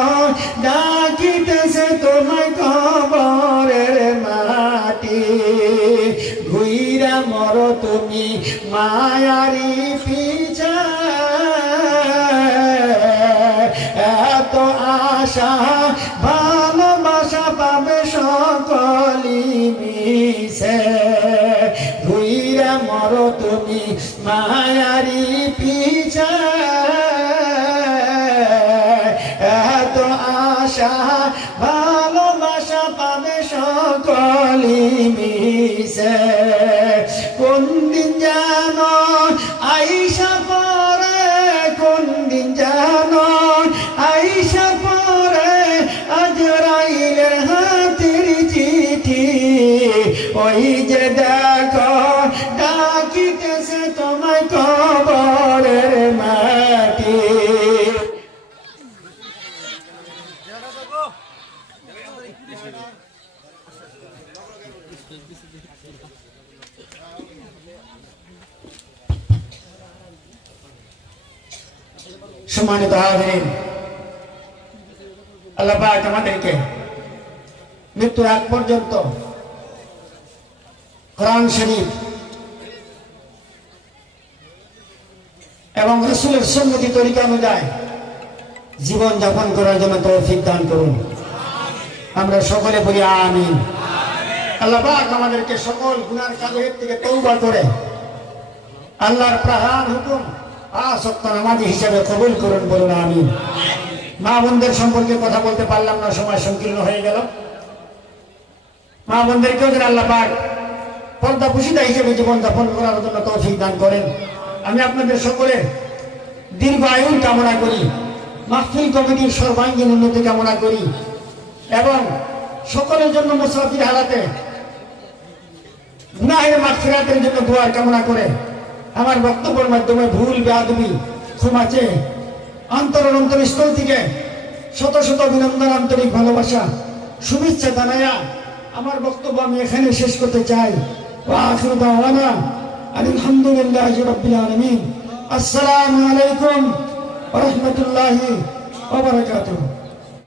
ডাকিতেছে তোমায় কবরের মাটি ঘুইরা মরো তুমি মায়ারি পিছা এত আশা ভালোবাসা পাবে সকলি মিশে ঘুইরা মরো তুমি মায়ারি পিছা এত আশা ভালোবাসা পাবে সকলি মিশে কোন দিন জানো আইসা পরে কোন দিন জানো আইসা পরে আজরাইলের হাতের চিঠি ওই যে দেখো ডাকিতেছে তোমায় কবরের মাটি সম্মানিত হাজিরিন আল্লাহ পাক আমাদেরকে মৃত্যুর আগ পর্যন্ত কোরআন শরীফ এবং রাসূলের সুন্নতি তরিকা অনুযায়ী জীবন যাপন করার জন্য তৌফিক দান করুন আমরা সকলে বলি আমিন আল্লাহ পাক আমাদেরকে সকল গুনার কাজের থেকে তওবা করে আল্লাহর প্রধান হুকুম আসক্ত নামাজি হিসেবে কবুল করুন বলুন আমিন মা বোনদের সম্পর্কে কথা বলতে পারলাম না সময় সংকীর্ণ হয়ে গেল মা বোনদেরকেও যেন আল্লাহ পাক পর্দা পুশিদা হিসেবে জীবন যাপন করার জন্য তৌফিক দান করেন আমি আপনাদের সকলের দীর্ঘ আয়ুর কামনা করি মাহফিল কমিটির সর্বাঙ্গীন উন্নতি কামনা করি এবং সকলের জন্য মুসাফির হালাতে গুনাহের মাগফিরাতের জন্য দোয়ার কামনা করে আমার বক্তব্যের মাধ্যমে ভুল বেয়াদবি ক্ষমা চেয়ে অন্তরস্থল থেকে শত শত অভিনন্দন আন্তরিক ভালোবাসা শুভেচ্ছা জানাইয়া আমার বক্তব্য আমি এখানে শেষ করতে চাই ওয়া আখিরু দাওয়ানা আলহামদুলিল্লাহি রাব্বিল আলামিন আসসালামু আলাইকুম ওয়া রাহমাতুল্লাহি ওয়া বারাকাতুহু